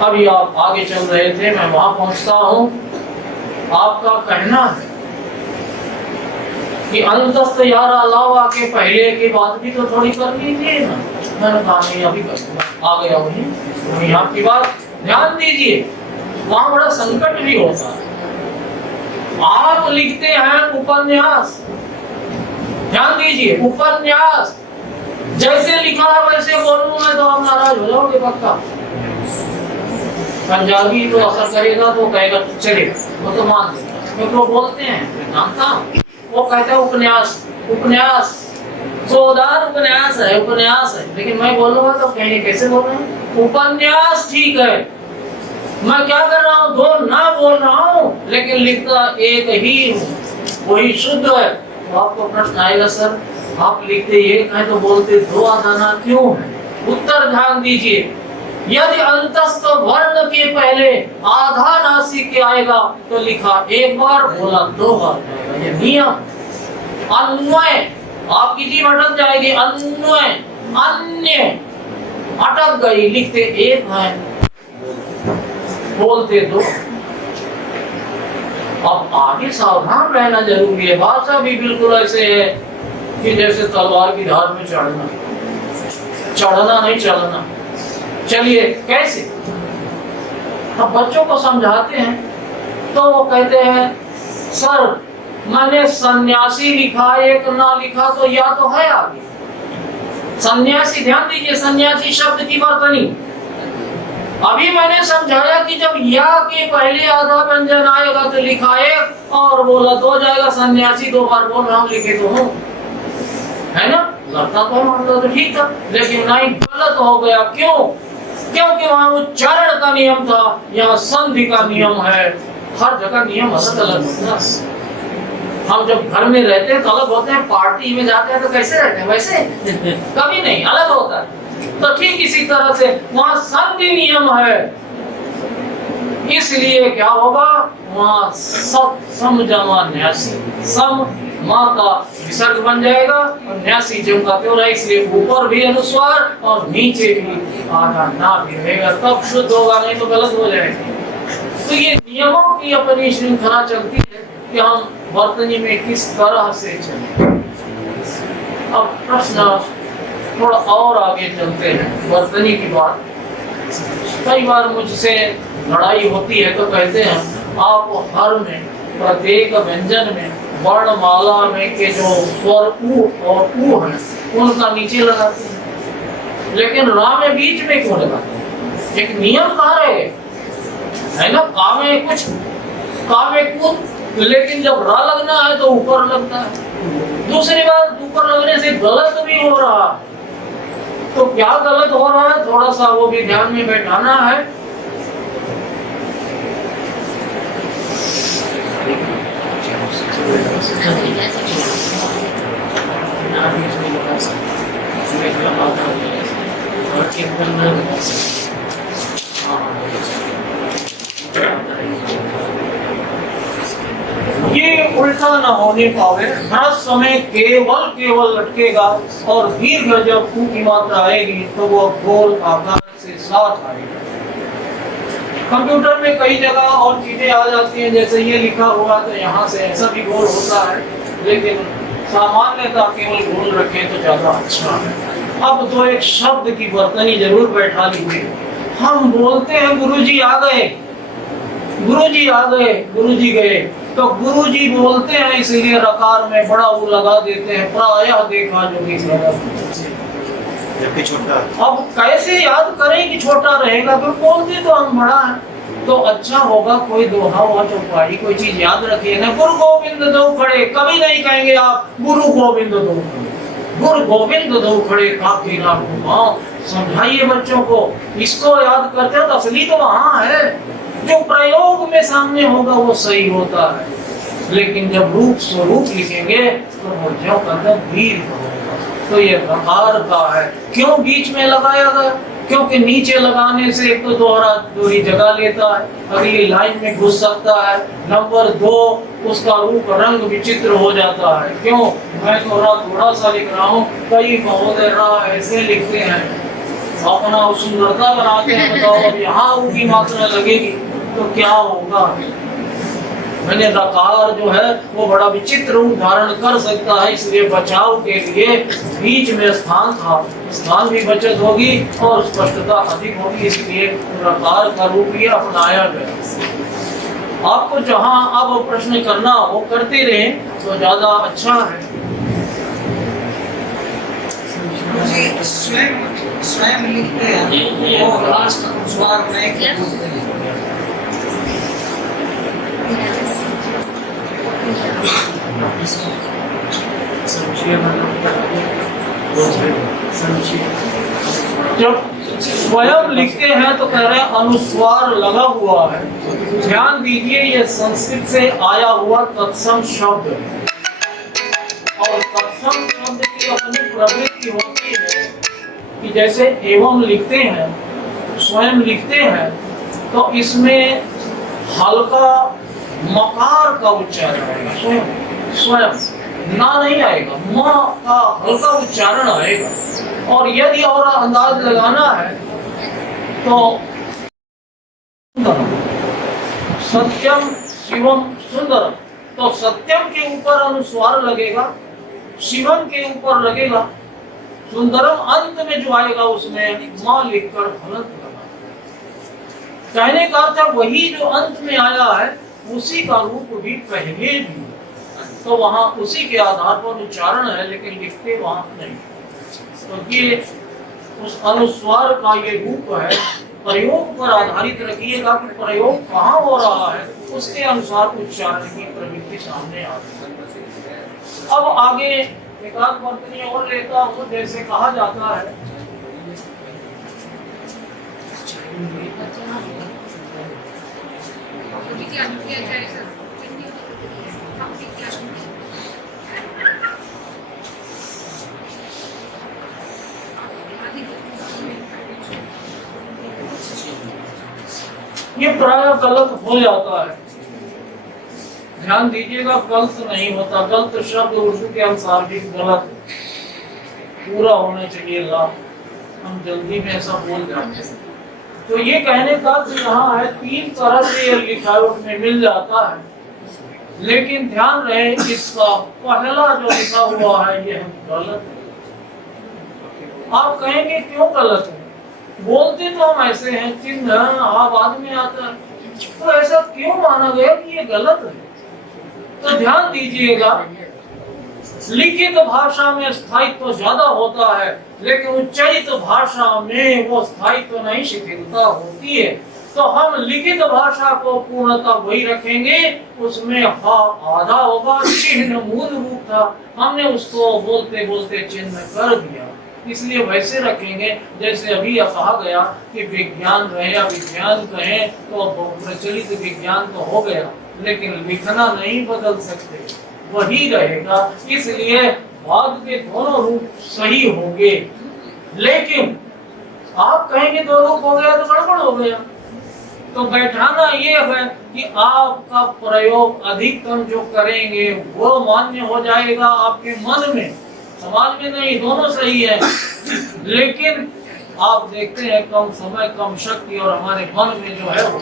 अभी आप आगे चल रहे थे, मैं वहां पहुंचता हूं। आपका कहना है कि अंतस्थ यारा लावा के पहले की बात भी तो थोड़ी कर लीजिए ना। मैंने कहा नहीं अभी आ गया वही आपकी बात, ध्यान दीजिए। वहां बड़ा संकट भी होता है। आप लिखते हैं उपन्यास, ध्यान दीजिए, उपन्यास जैसे लिखा है वैसे बोलूं मैं तो आप नाराज हो जाओगे पक्का। पंजाबी तो असर करेगा तो कहेगा चलेगा, वो तो मान लेगा, क्योंकि वो बोलते हैं जानता। वो कहते हैं उपन्यास, उपन्यास जोरदार उपन्यास है, उपन्यास है। लेकिन मैं बोलूंगा तो कहेंगे कैसे बोल रहे हैं? उपन्यास ठीक है। मैं क्या कर रहा हूँ? दो ना बोल रहा हूँ, लेकिन लिखता एक ही हूँ, वही शुद्ध है। तो आपको प्रश्न आएगा सर आप लिखते एक है तो बोलते दो आना क्यों है? उत्तर ध्यान दीजिए। यदि अंतस्थ वर्ण के पहले आधा नासिक के आएगा तो लिखा एक बार, बोला दो बार जाएगा, ये नियम। अन्वय, आपकी जीभ अटक जाएगी, अन्वय, अन्य अटक गई, लिखते एक है बोलते दो। अब आगे सावधान रहना जरूरी है। भाषा भी बिल्कुल ऐसे है कि जैसे तलवार की धार में चढ़ना, चढ़ना नहीं चढ़ना। चलिए कैसे? अब बच्चों को समझाते हैं तो वो कहते हैं सर मैंने सन्यासी लिखा, एक ना लिखा तो या तो है आगे सन्यासी। ध्यान दीजिए, सन्यासी शब्द की वर्तनी। अभी मैंने समझाया कि जब या के पहले आधा व्यंजन आएगा तो लिखा एक और बोला दो जाएगा। सन्यासी दो बार बोल रहा हूँ, लिखे तो हूँ, है ना? लगता तो मानता तो ठीक था, लेकिन नहीं, गलत हो गया। क्यों? क्योंकि वहां उच्चारण का नियम था, यहाँ संधि का नियम है। हर जगह नियम अलग अलग होता है। हम जब घर में रहते हैं तो अलग होते हैं, पार्टी में जाते हैं तो कैसे रहते हैं वैसे कभी नहीं, अलग होता है। तो ठीक इसी तरह से वहां संधि नियम है, इसलिए क्या होगा वहां सब सम जमा न्यासी, सम माँ का विसर्ग बन जाएगा और न्यासी जम का त्यों रहा, इसलिए ऊपर भी अनुस्वार और नीचे भी आधा ना भी रहेगा, तब शुद्ध होगा, नहीं तो गलत हो जाएगा। तो ये नियमों की अपनी श्रृंखला चलती है कि हम वर्तनी में किस तरह से चले। अब प्रश्न थोड़ा और आगे चलते हैं, वर्तनी की बात। कई बार मुझसे लड़ाई होती है तो कहते हैं आप हर में प्रत्येक व्यंजन में वर्णमाला में के जो स्वर उ और ऊ है उनका नीचे लगाते हैं। लेकिन रा में बीच में क्यों लगाते हैं? एक नियम कार्य है ना, का में कुछ, का में कुछ, लेकिन जब रा लगना है तो ऊपर लगता है। दूसरी बात, ऊपर लगने से गलत भी हो रहा है, तो क्या गलत हो रहा है थोड़ा सा वो भी ध्यान में बैठाना है। ये उल्टा न होने पावे, हर समय केवल केवल लटकेगा और दीर्घ जब ऊ की मात्रा आएगी तो वो गोल आकार से साथ आएगा। कंप्यूटर में कई जगह और चीजें आ जाती हैं, जैसे ये लिखा हुआ तो यहाँ से ऐसा भी गोल होता है, लेकिन सामान्यतः केवल गोल रखें तो ज्यादा अच्छा है। अब तो एक शब्द की बर्तनी जरूर बैठा लीजिए। हम बोलते हैं गुरुजी आ गए, गुरुजी आ गए, गुरुजी गए, तो गुरुजी बोलते हैं इसीलिए रकार में बड़ा वो लगा देते हैं, प्रायः देखा जो कि जबकि छोटा। अब कैसे याद करें कि छोटा रहेगा, फिर बोलते तो हम बड़ा है, तो अच्छा होगा कोई दोहा हुआ चौपाई कोई चीज याद रखिए ना। गुरु गोविंद दो खड़े, कभी नहीं कहेंगे आप गुरु गोविंद दो खड़े, गुरु गोविंद दो खड़े काफी ना घुमाओ। समझाइए बच्चों को, इसको याद करते हो तो असली तो वहाँ है, जो प्रयोग में सामने होगा वो सही होता है, लेकिन जब रूप स्वरूप लिखेंगे तो वो जो कदम दीर्घ होगा। तो ये प्रकार का है। क्यों बीच में लगाया गया? क्योंकि नीचे लगाने से एक तो दोहरा दूरी जगह लेता है, अगली लाइन में घुस सकता है। नंबर 2, उसका रूप रंग विचित्र हो जाता है। क्यों? मैं थोड़ा सा लिख रहा हूँ, कई महोदय ऐसे लिखते हैं, अपना सुंदरता बनाते हैं। बताओ अब यहाँ उनकी मात्रा लगेगी तो क्या होगा? मैंने रकार जो है वो बड़ा विचित्र रूप धारण कर सकता है, इसलिए बचाव के लिए बीच में स्थान था, स्थान भी बचत होगी और स्पष्टता अधिक होगी, इसलिए रकार का रूप ही अपनाया गया। आपको जहां अब प्रश्न करना हो करते रहे तो ज्यादा अच्छा है। मुझे स्वयं लिखते हैं वो लास्ट अनुस्वार में जब स्वयं लिखते हैं तो कह रहे हैं अनुस्वार लगा हुआ है। ध्यान दीजिए, ये संस्कृत से आया हुआ तत्सम शब्द है और तत्सम शब्द की अपनी प्रवृत्ति होती है कि जैसे एवं लिखते हैं, स्वयं लिखते हैं, तो इसमें हल्का मकार का उच्चारण आएगा। स्वयं स्वयं ना नहीं आएगा, म का हल्का उच्चारण आएगा। और यदि और अंदाज लगाना है तो सत्यम शिवम सुंदरम, तो सत्यम के ऊपर अनुस्वार लगेगा, शिवम के ऊपर लगेगा, सुंदरम अंत में जो आएगा उसमें मां लिखकर हलंत लगा। कहने का अर्थ वही जो अंत में आया है उसी का रूप भी पहले भी, तो वहां उसी के आधार पर उच्चारण है, लेकिन लिखते वहां नहीं। तो ये उस अनुस्वार का ये रूप है। प्रयोग पर आधारित रखिएगा कि प्रयोग कहाँ हो रहा है, उसके अनुसार उच्चारण की प्रवृत्ति सामने आ रही है। अब आगे एक आध वर्तनी और लेता हूँ, जैसे कहा जाता है ये प्राय गलत हो जाता है। ध्यान दीजिएगा, गलत नहीं होता। गलत शब्द उर्दू के अनुसार भी गलत पूरा होना चाहिए लाभ, हम जल्दी में ऐसा बोल जाते हैं। तो ये कहने का यहाँ है 3 तरह से ये लिखावट में मिल जाता है, लेकिन ध्यान रहे इसका पहला जो लिखा हुआ है ये गलत है। आप कहेंगे क्यों गलत है? बोलते तो हम ऐसे हैं, चिन्ह आप बाद में आता है, तो ऐसा क्यों माना गया कि ये गलत है? तो ध्यान दीजिएगा, लिखित भाषा में स्थायित्व ज्यादा होता है, लेकिन उच्चारित भाषा में वो स्थायित्व नहीं, शिथिलता होती है। तो हम लिखित भाषा को पूर्णतः वही रखेंगे, उसमें हा आधा होगा, चिन्ह मूल रूप था, हमने उसको बोलते बोलते चिन्ह कर दिया, इसलिए वैसे रखेंगे। जैसे अभी कहा गया कि विज्ञान रहे या विज्ञान कहें, तो प्रचलित विज्ञान तो हो गया, लेकिन लिखना नहीं बदल सकते, वही रहेगा। इसलिए बाद के दोनों रूप सही होंगे, लेकिन आप कहेंगे दो रूप हो गया तो गड़बड़ हो गया। तो बैठाना ये है कि आपका प्रयोग अधिकतम जो करेंगे वो मान्य हो जाएगा आपके मन में, समाज में नहीं, दोनों सही है। लेकिन आप देखते हैं कम समय कम शक्ति और हमारे मन में जो है वो,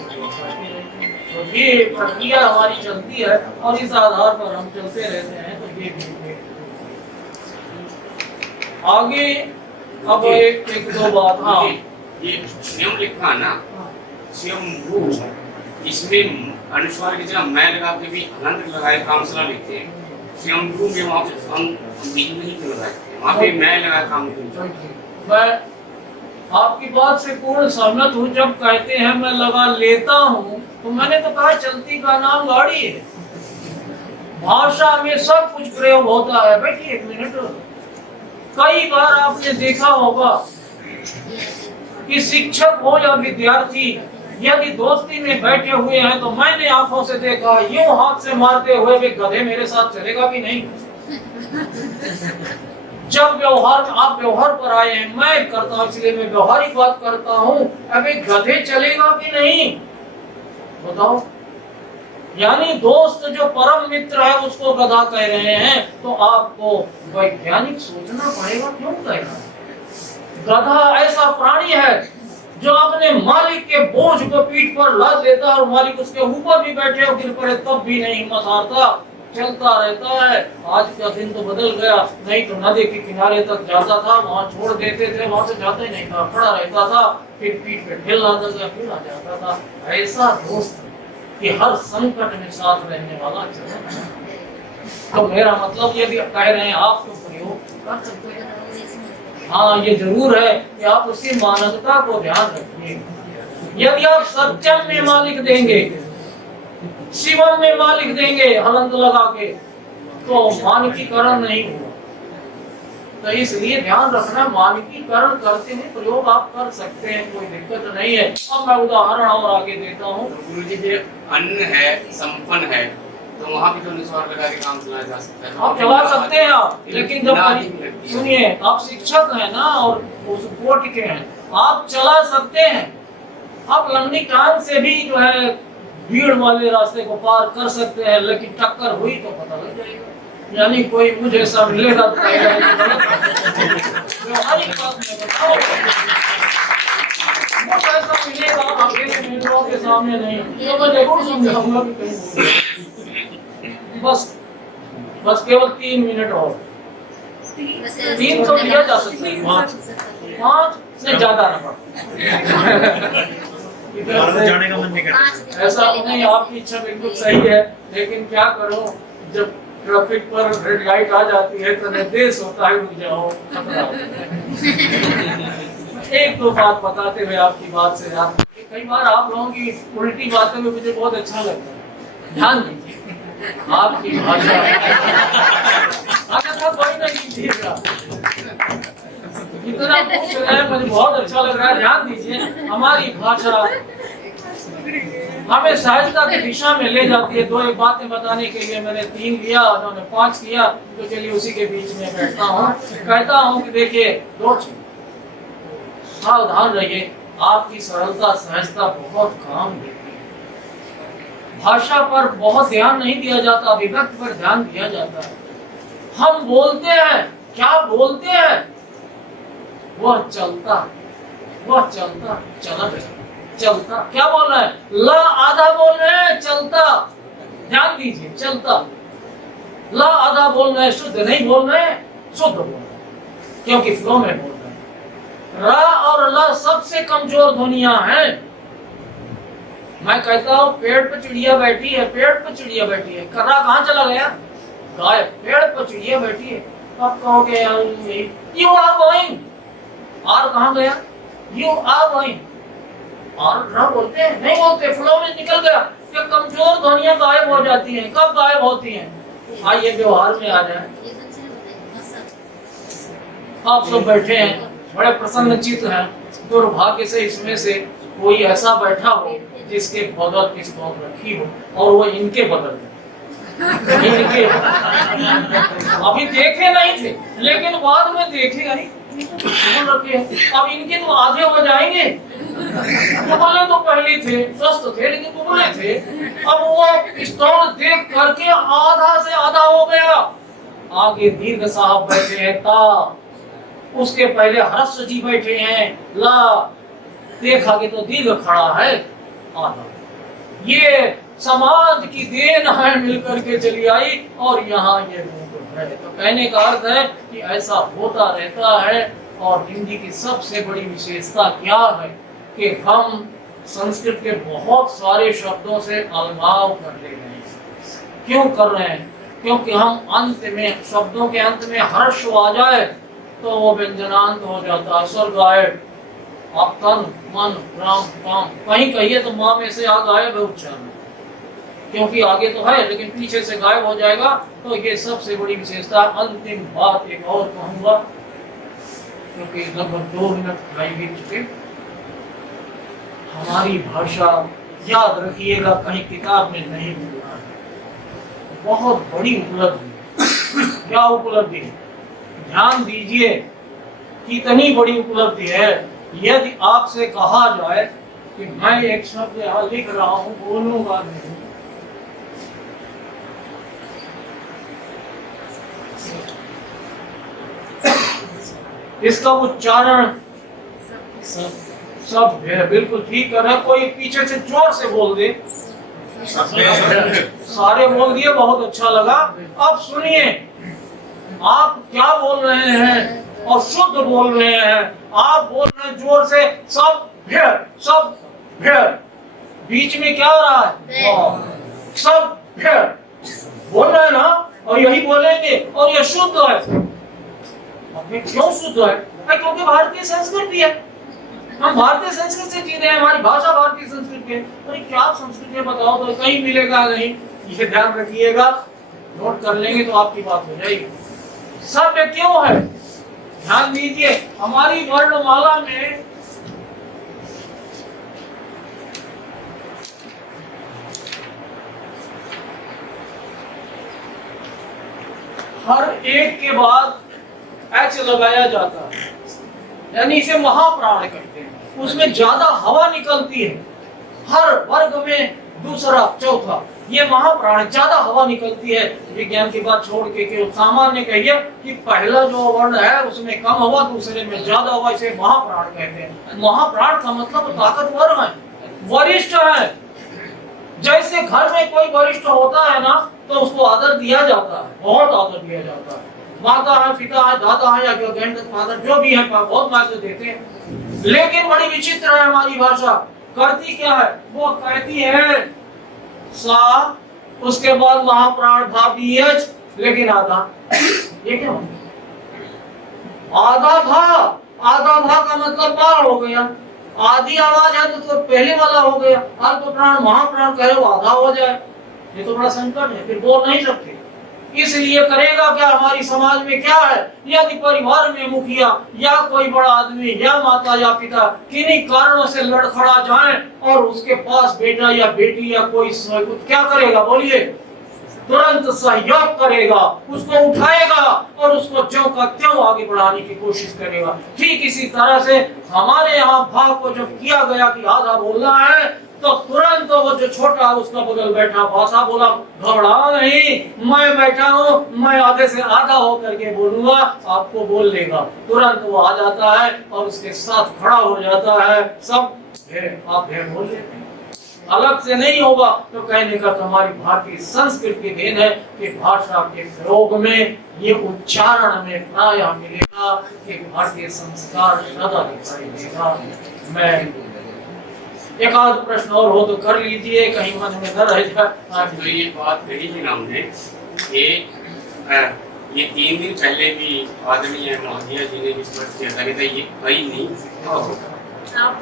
तो ये प्रक्रिया हमारी चलती है और इस आधार पर हम चलते रहते हैं। तो ये भी आगे अब एक दो बात, हाँ ये स्वयं लिखा ना, स्वयं भू, इसमें अनुस्वार की जगह मैं लगा के भी हलंत लगाए कामसला लिखते हैं। स्वयं भू में वहाँ पे हम बीच नहीं लगाते, वहाँ पे मैं लगा काम करते। मैं आपकी बात से पूर्ण सहमत हूँ। जब कहते हैं मैं लगा लेता हूँ, तो मैंने तो कहा चलती का नाम गाड़ी है। भाषा में सब कुछ प्रयोग होता है। बैठिए एक मिनट। कई बार आपने देखा होगा कि शिक्षक हो या विद्यार्थी यदि दोस्ती में बैठे हुए हैं, तो मैंने आंखों से देखा यूं हाथ से मारते हुए वे गधे मेरे साथ चलेगा कि नहीं। जब आप व्यवहार पर आए हैं, मैं करता हूं इसलिए मैं व्यवहारिक बात करता हूं, अबे गधे चलेगा कि नहीं बताओ। यानी दोस्त जो परम मित्र है उसको गधा कह रहे हैं, तो आपको वैज्ञानिक सोचना पड़ेगा क्यों कहेगा। गधा ऐसा प्राणी है जो अपने मालिक के बोझ को पीठ पर लाद लेता है और मालिक उसके ऊपर भी बैठे और गिर पड़े तब भी नहीं हिम्मत हारता, चलता रहता है। आज का दिन तो बदल गया, नहीं तो नदी के किनारे तक जाता था, वहां छोड़ देते थे, वहां से जाता ही नहीं था, खड़ा रहता था, फिर पीठ पे ढेल लाता था, फिर आ जाता था। ऐसा दोस्त कि हर संकट में साथ रहने वाला चला। तो मेरा मतलब यदि कह रहे हैं आप तो प्रयोग कर सकते हैं। हाँ ये जरूर है कि आप उसकी मानवता को ध्यान रखिए। यदि आप सत्यम में मालिक देंगे, शिवम में मालिक देंगे हलंत लगा के, तो मानकीकरण नहीं हुआ। तो इसलिए ध्यान रखना, मानकीकरण करते हुए प्रयोग आप कर सकते हैं, कोई दिक्कत नहीं है। अब मैं उदाहरण और आगे देता हूँ। गुरुजी जी अन्न है, संपन्न है, तो वहाँ भी तो अनुस्वार लगा के काम चलाया जा सकता है। आप चला सकते हैं आप, लेकिन जब सुनिए, आप शिक्षक हैं ना और उस कोर्ट के हैं, आप चला सकते हैं। आप लंबी टांग से भी जो है भीड़ वाले रास्ते को पार कर सकते हैं, लेकिन टक्कर हुई तो पता लग जाएगा। यानी कोई मुझे ऐसा मिलेगा तो व्यवहारिक बात में बताओ, मुझे ऐसा मिलेगा अकेले मेरे के सामने नहीं, तो मैं जरूर समझाऊंगा कि कहीं बस केवल 3 मिनट और, 3 तो लिया जा सकता है, 5 से ज्यादा ना जाने का मन नहीं करता। ऐसा नहीं, आपकी इच्छा बिल्कुल सही है, लेकिन क्या करो, जब ट्रैफिक पर रेड लाइट आ जाती है तो निर्देश होता है रुक जाओ, खतरा होता है। एक दो बात बताते हुए आपकी बात से याद, कई बार आप लोगों की उल्टी बातें में मुझे बहुत अच्छा लगता है। ध्यान दीजिए आपकी भाषा, अगर कोई नहीं कीजिएगा, इतना पूछ रहे हैं, मुझे बहुत अच्छा लग रहा है। ध्यान दीजिए, हमारी भाषा हमें सहजता की दिशा में ले जाती है। 2 एक बातें बताने के लिए मैंने 3 लिया, उन्होंने 5 किया, तो चलिए उसी के बीच में बैठता हूँ। कहता हूँ कि देखिए, 2 सावधान रहिए, आपकी सरलता सहजता बहुत काम देती है। भाषा पर बहुत ध्यान नहीं दिया जाता, अभिव्यक्ति पर ध्यान दिया जाता है। हम बोलते हैं, क्या बोलते हैं, वह चलता चलता, क्या बोल रहे हैं, ला आधा बोल रहे हैं, चलता। ध्यान दीजिए, चलता, ला आधा बोल रहे हैं, शुद्ध नहीं बोल रहे हैं, शुद्ध बोल रहे हैं, क्योंकि फ्लो में बोल रहे हैं। रा और ला सबसे कमजोर ध्वनियां हैं। मैं कहता हूं पेड़ पे चिड़िया बैठी है, पेड़ पे चिड़िया बैठी है, कर्रा कहाँ चला गया, गाय पेड़ पर चिड़िया बैठी है, अब कहोगे यू आर गोइंग, आर कहाँ गया, यू आर गोइंग। आर ना बोलते हैं, नहीं बोलते, फ्लो में निकल गया। कि कमजोर ध्वनियां गायब हो जाती हैं, कब गायब होती हैं? आइए व्यवहार में आ जाए। आप सब बैठे हैं, बड़े प्रसन्न चित्त हैं, दुर्भाग्य से इसमें से कोई ऐसा बैठा हो जिसके बगल पिस्तौल रखी हो और वो इनके बगल में, इनके अभी देखे नहीं थे लेकिन बाद में देखेगा ही बोल रखे हैं। अब इनके तो आधे हो जाएंगे, दुबले तो पहले थे, स्वस्थ थे लेकिन दुबले थे। अब वो पिस्तौल देख करके आधा से आधा हो गया। आगे दीर्घ साहब बैठे हैं ता, उसके पहले हर्ष जी बैठे हैं ला, देखा कि तो दीर्घ खड़ा है आधा। ये समाज की देन है, मिलकर के चली आई और यहाँ ये रूप है। तो कहने का अर्थ है कि ऐसा होता रहता है। और हिंदी की सबसे बड़ी विशेषता क्या है कि हम संस्कृत के बहुत सारे शब्दों से अलगाव कर ले रहे हैं। क्यों कर रहे हैं? क्योंकि हम अंत में, शब्दों के अंत में हर्ष आ जाए तो वो व्यंजनांत हो जाता है, स्वर गायब। आप तन मन राम काम कहीं कहिए तो माँ में से आ गायब है उच्चारण, क्योंकि आगे तो है लेकिन पीछे से गायब हो जाएगा। तो ये सबसे बड़ी विशेषता। अंतिम बात एक और कहूंगा, क्योंकि लगभग 2 मिनट खाई भी चुके। हमारी भाषा, याद रखिएगा, कहीं किताब में नहीं मिलना है, बहुत बड़ी उपलब्धि। क्या उपलब्धि? ध्यान दीजिए, कितनी बड़ी उपलब्धि है। यदि आपसे कहा जाए कि मैं एक शब्द यहाँ लिख रहा हूँ, बोलूंगा नहीं, इसका उच्चारण सब है, बिल्कुल ठीक कर रहा है। कोई पीछे से जोर से बोल दे, सारे बोल दिए, बहुत अच्छा लगा। अब सुनिए, आप क्या बोल रहे हैं और शुद्ध बोल रहे हैं। आप बोल रहे हैं जोर से, सब भेड़, सब भेड़। बीच में क्या हो रहा है? सब भेड़ बोल रहे हैं ना, और यही बोलेंगे और ये शुद्ध है। क्यों शुद्ध है? क्योंकि भारतीय संस्कृति है, हम भारतीय संस्कृति से जी रहे हैं, हमारी भाषा भारतीय संस्कृति है। अरे क्या संस्कृति है बताओ तो? कहीं मिलेगा नहीं, ये ध्यान रखिएगा, नोट कर लेंगे तो आपकी बात हो जाएगी। सभ्य क्यों है? ध्यान दीजिए, हमारी वर्णमाला में हर एक के बाद H लगाया जाता है, यानी इसे महाप्राण कहते हैं। उसमें ज्यादा हवा निकलती है, हर वर्ग में दूसरा चौथा, ये महाप्राण, ज्यादा हवा निकलती है। विज्ञान की बात छोड़ के केवल सामान्य कहिए कि पहला जो वर्ण है उसमें कम हवा, दूसरे में ज्यादा हवा, इसे महाप्राण कहते हैं। महाप्राण का मतलब ताकतवर है, वरिष्ठ है। जैसे घर में कोई वरिष्ठ होता है ना तो उसको आदर दिया जाता है, बहुत आदर दिया जाता है। माता है, पिता है, दादा है या ग्रैंडफादर जो भी है, बहुत महत्व देते हैं। लेकिन बड़ी विचित्र है हमारी भाषा, करती क्या है? वो कहती है सा, उसके बाद महाप्राण था बीएच, लेकिन आधा। ये क्या? आधा था का मतलब बार हो गया। आधी आवाज है तो पहले वाला हो गया। अल्प प्राण महाप्राण कहे वो आधा हो जाए, ये तो बड़ा संकट है, फिर बोल नहीं सकते। इसलिए करेगा क्या? हमारी समाज में क्या है, यदि परिवार में मुखिया या कोई बड़ा आदमी या माता या पिता किन्हीं कारणों से लड़खड़ा जाए और उसके पास बेटा या बेटी या कोई क्या करेगा? बोलिए, तुरंत सहयोग करेगा, उसको उठाएगा और उसको ज्यों का त्यों आगे बढ़ाने की कोशिश करेगा। ठीक इसी तरह से हमारे यहाँ भाव को जब किया गया कि आधा बोलना है तो तुरंत वो जो छोटा उसका बगल बैठा भाषा बोला, घबरा नहीं, मैं बैठा हूँ, मैं आधे से आधा होकर के बोलूंगा, आपको बोल देगा। तुरंत वो आ जाता है और उसके साथ खड़ा हो जाता है। सब आप बोल लेते हैं, अलग से नहीं होगा। तो कहने का हमारी भारतीय संस्कृति की देन है कि भाषा के प्रयोग में, ये उच्चारण में प्रायः मिलेगा कि भारतीय संस्कार सदा दिखाई देगा। मैं एक आध प्रश्न और हो तो कर लीजिए, कहीं मन में न रह जाए। तो ये बात कही थी हमने कि ये 3 दिन पहले भी आदरणीय महोदया जी ने भी स्पष्ट किया था कि ये कहीं नहीं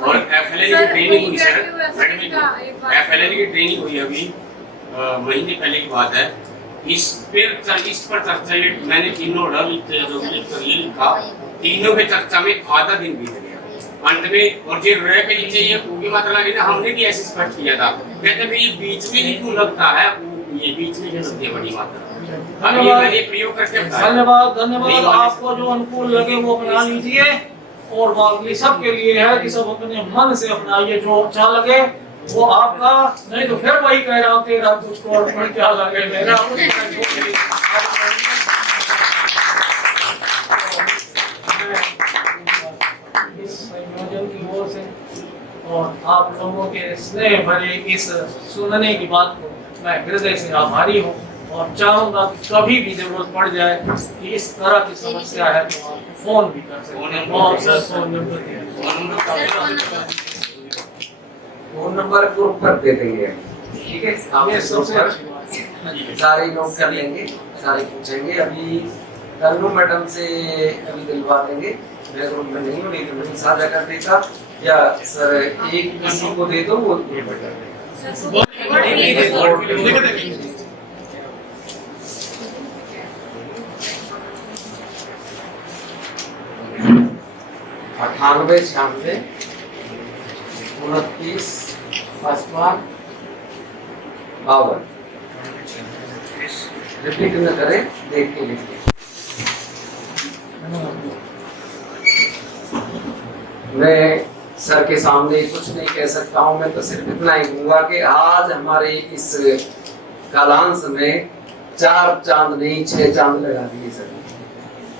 और एफएलएल की ट्रेनिंग हुई सर, एफएलएल की ट्रेनिंग हुई अभी महीने पहले की बात है। इस पर चर्चा ये मैंने तीनों ऑर्डर लिखे जो भी लिखा, तीनों पे चर्चा में आधा दिन बीत गया अंत में। और जो रह के नीचे ये पूरी मात्रा लगी ना, हमने भी ऐसे स्पष्ट किया था, कहते भाई ये बीच में ही क्यों लगता है, ये बीच में क्यों लगती है बड़ी मात्रा। अब ये मैंने प्रयोग करके धन्यवाद धन्यवाद। आपको जो अनुकूल लगे वो अपना लीजिए, और बाकी सबके लिए है कि सब अपने मन से अपनाइए जो अच्छा लगे वो आपका, नहीं तो फिर वही कह रहा हूँ तेरा कुछ और क्या लगे मेरा इस संयोजन की ओर से और आप लोगों के स्नेह भरे इस सुनने की बात को मैं हृदय से आभारी हूँ, और चाहूंगा कि कभी भी जरूरत पड़ जाए कि इस तरह की समस्या है तो आप फोन भी कर सकते हैं। फोन नंबर ग्रुप पर दे देंगे, ठीक है? ये सबसे अच्छी बात है। सारे नोट कर लेंगे, सारे पूछेंगे। अभी तन्नू मैडम से अभी दिलवा देंगे, मैं ग्रुप में नहीं हूँ, नहीं तो मैं साझा कर देता, या सर एक किसी को दे दो वो ये कर देगा। 98 96 29 55 52। रिपीट न करें, देख के लिखिए। मैं सर के सामने कुछ नहीं कह सकता हूँ, मैं तो सिर्फ इतना ही कहूँगा कि आज हमारे इस कालांश में 4 चांद नहीं 6 चांद लगा दिए सर।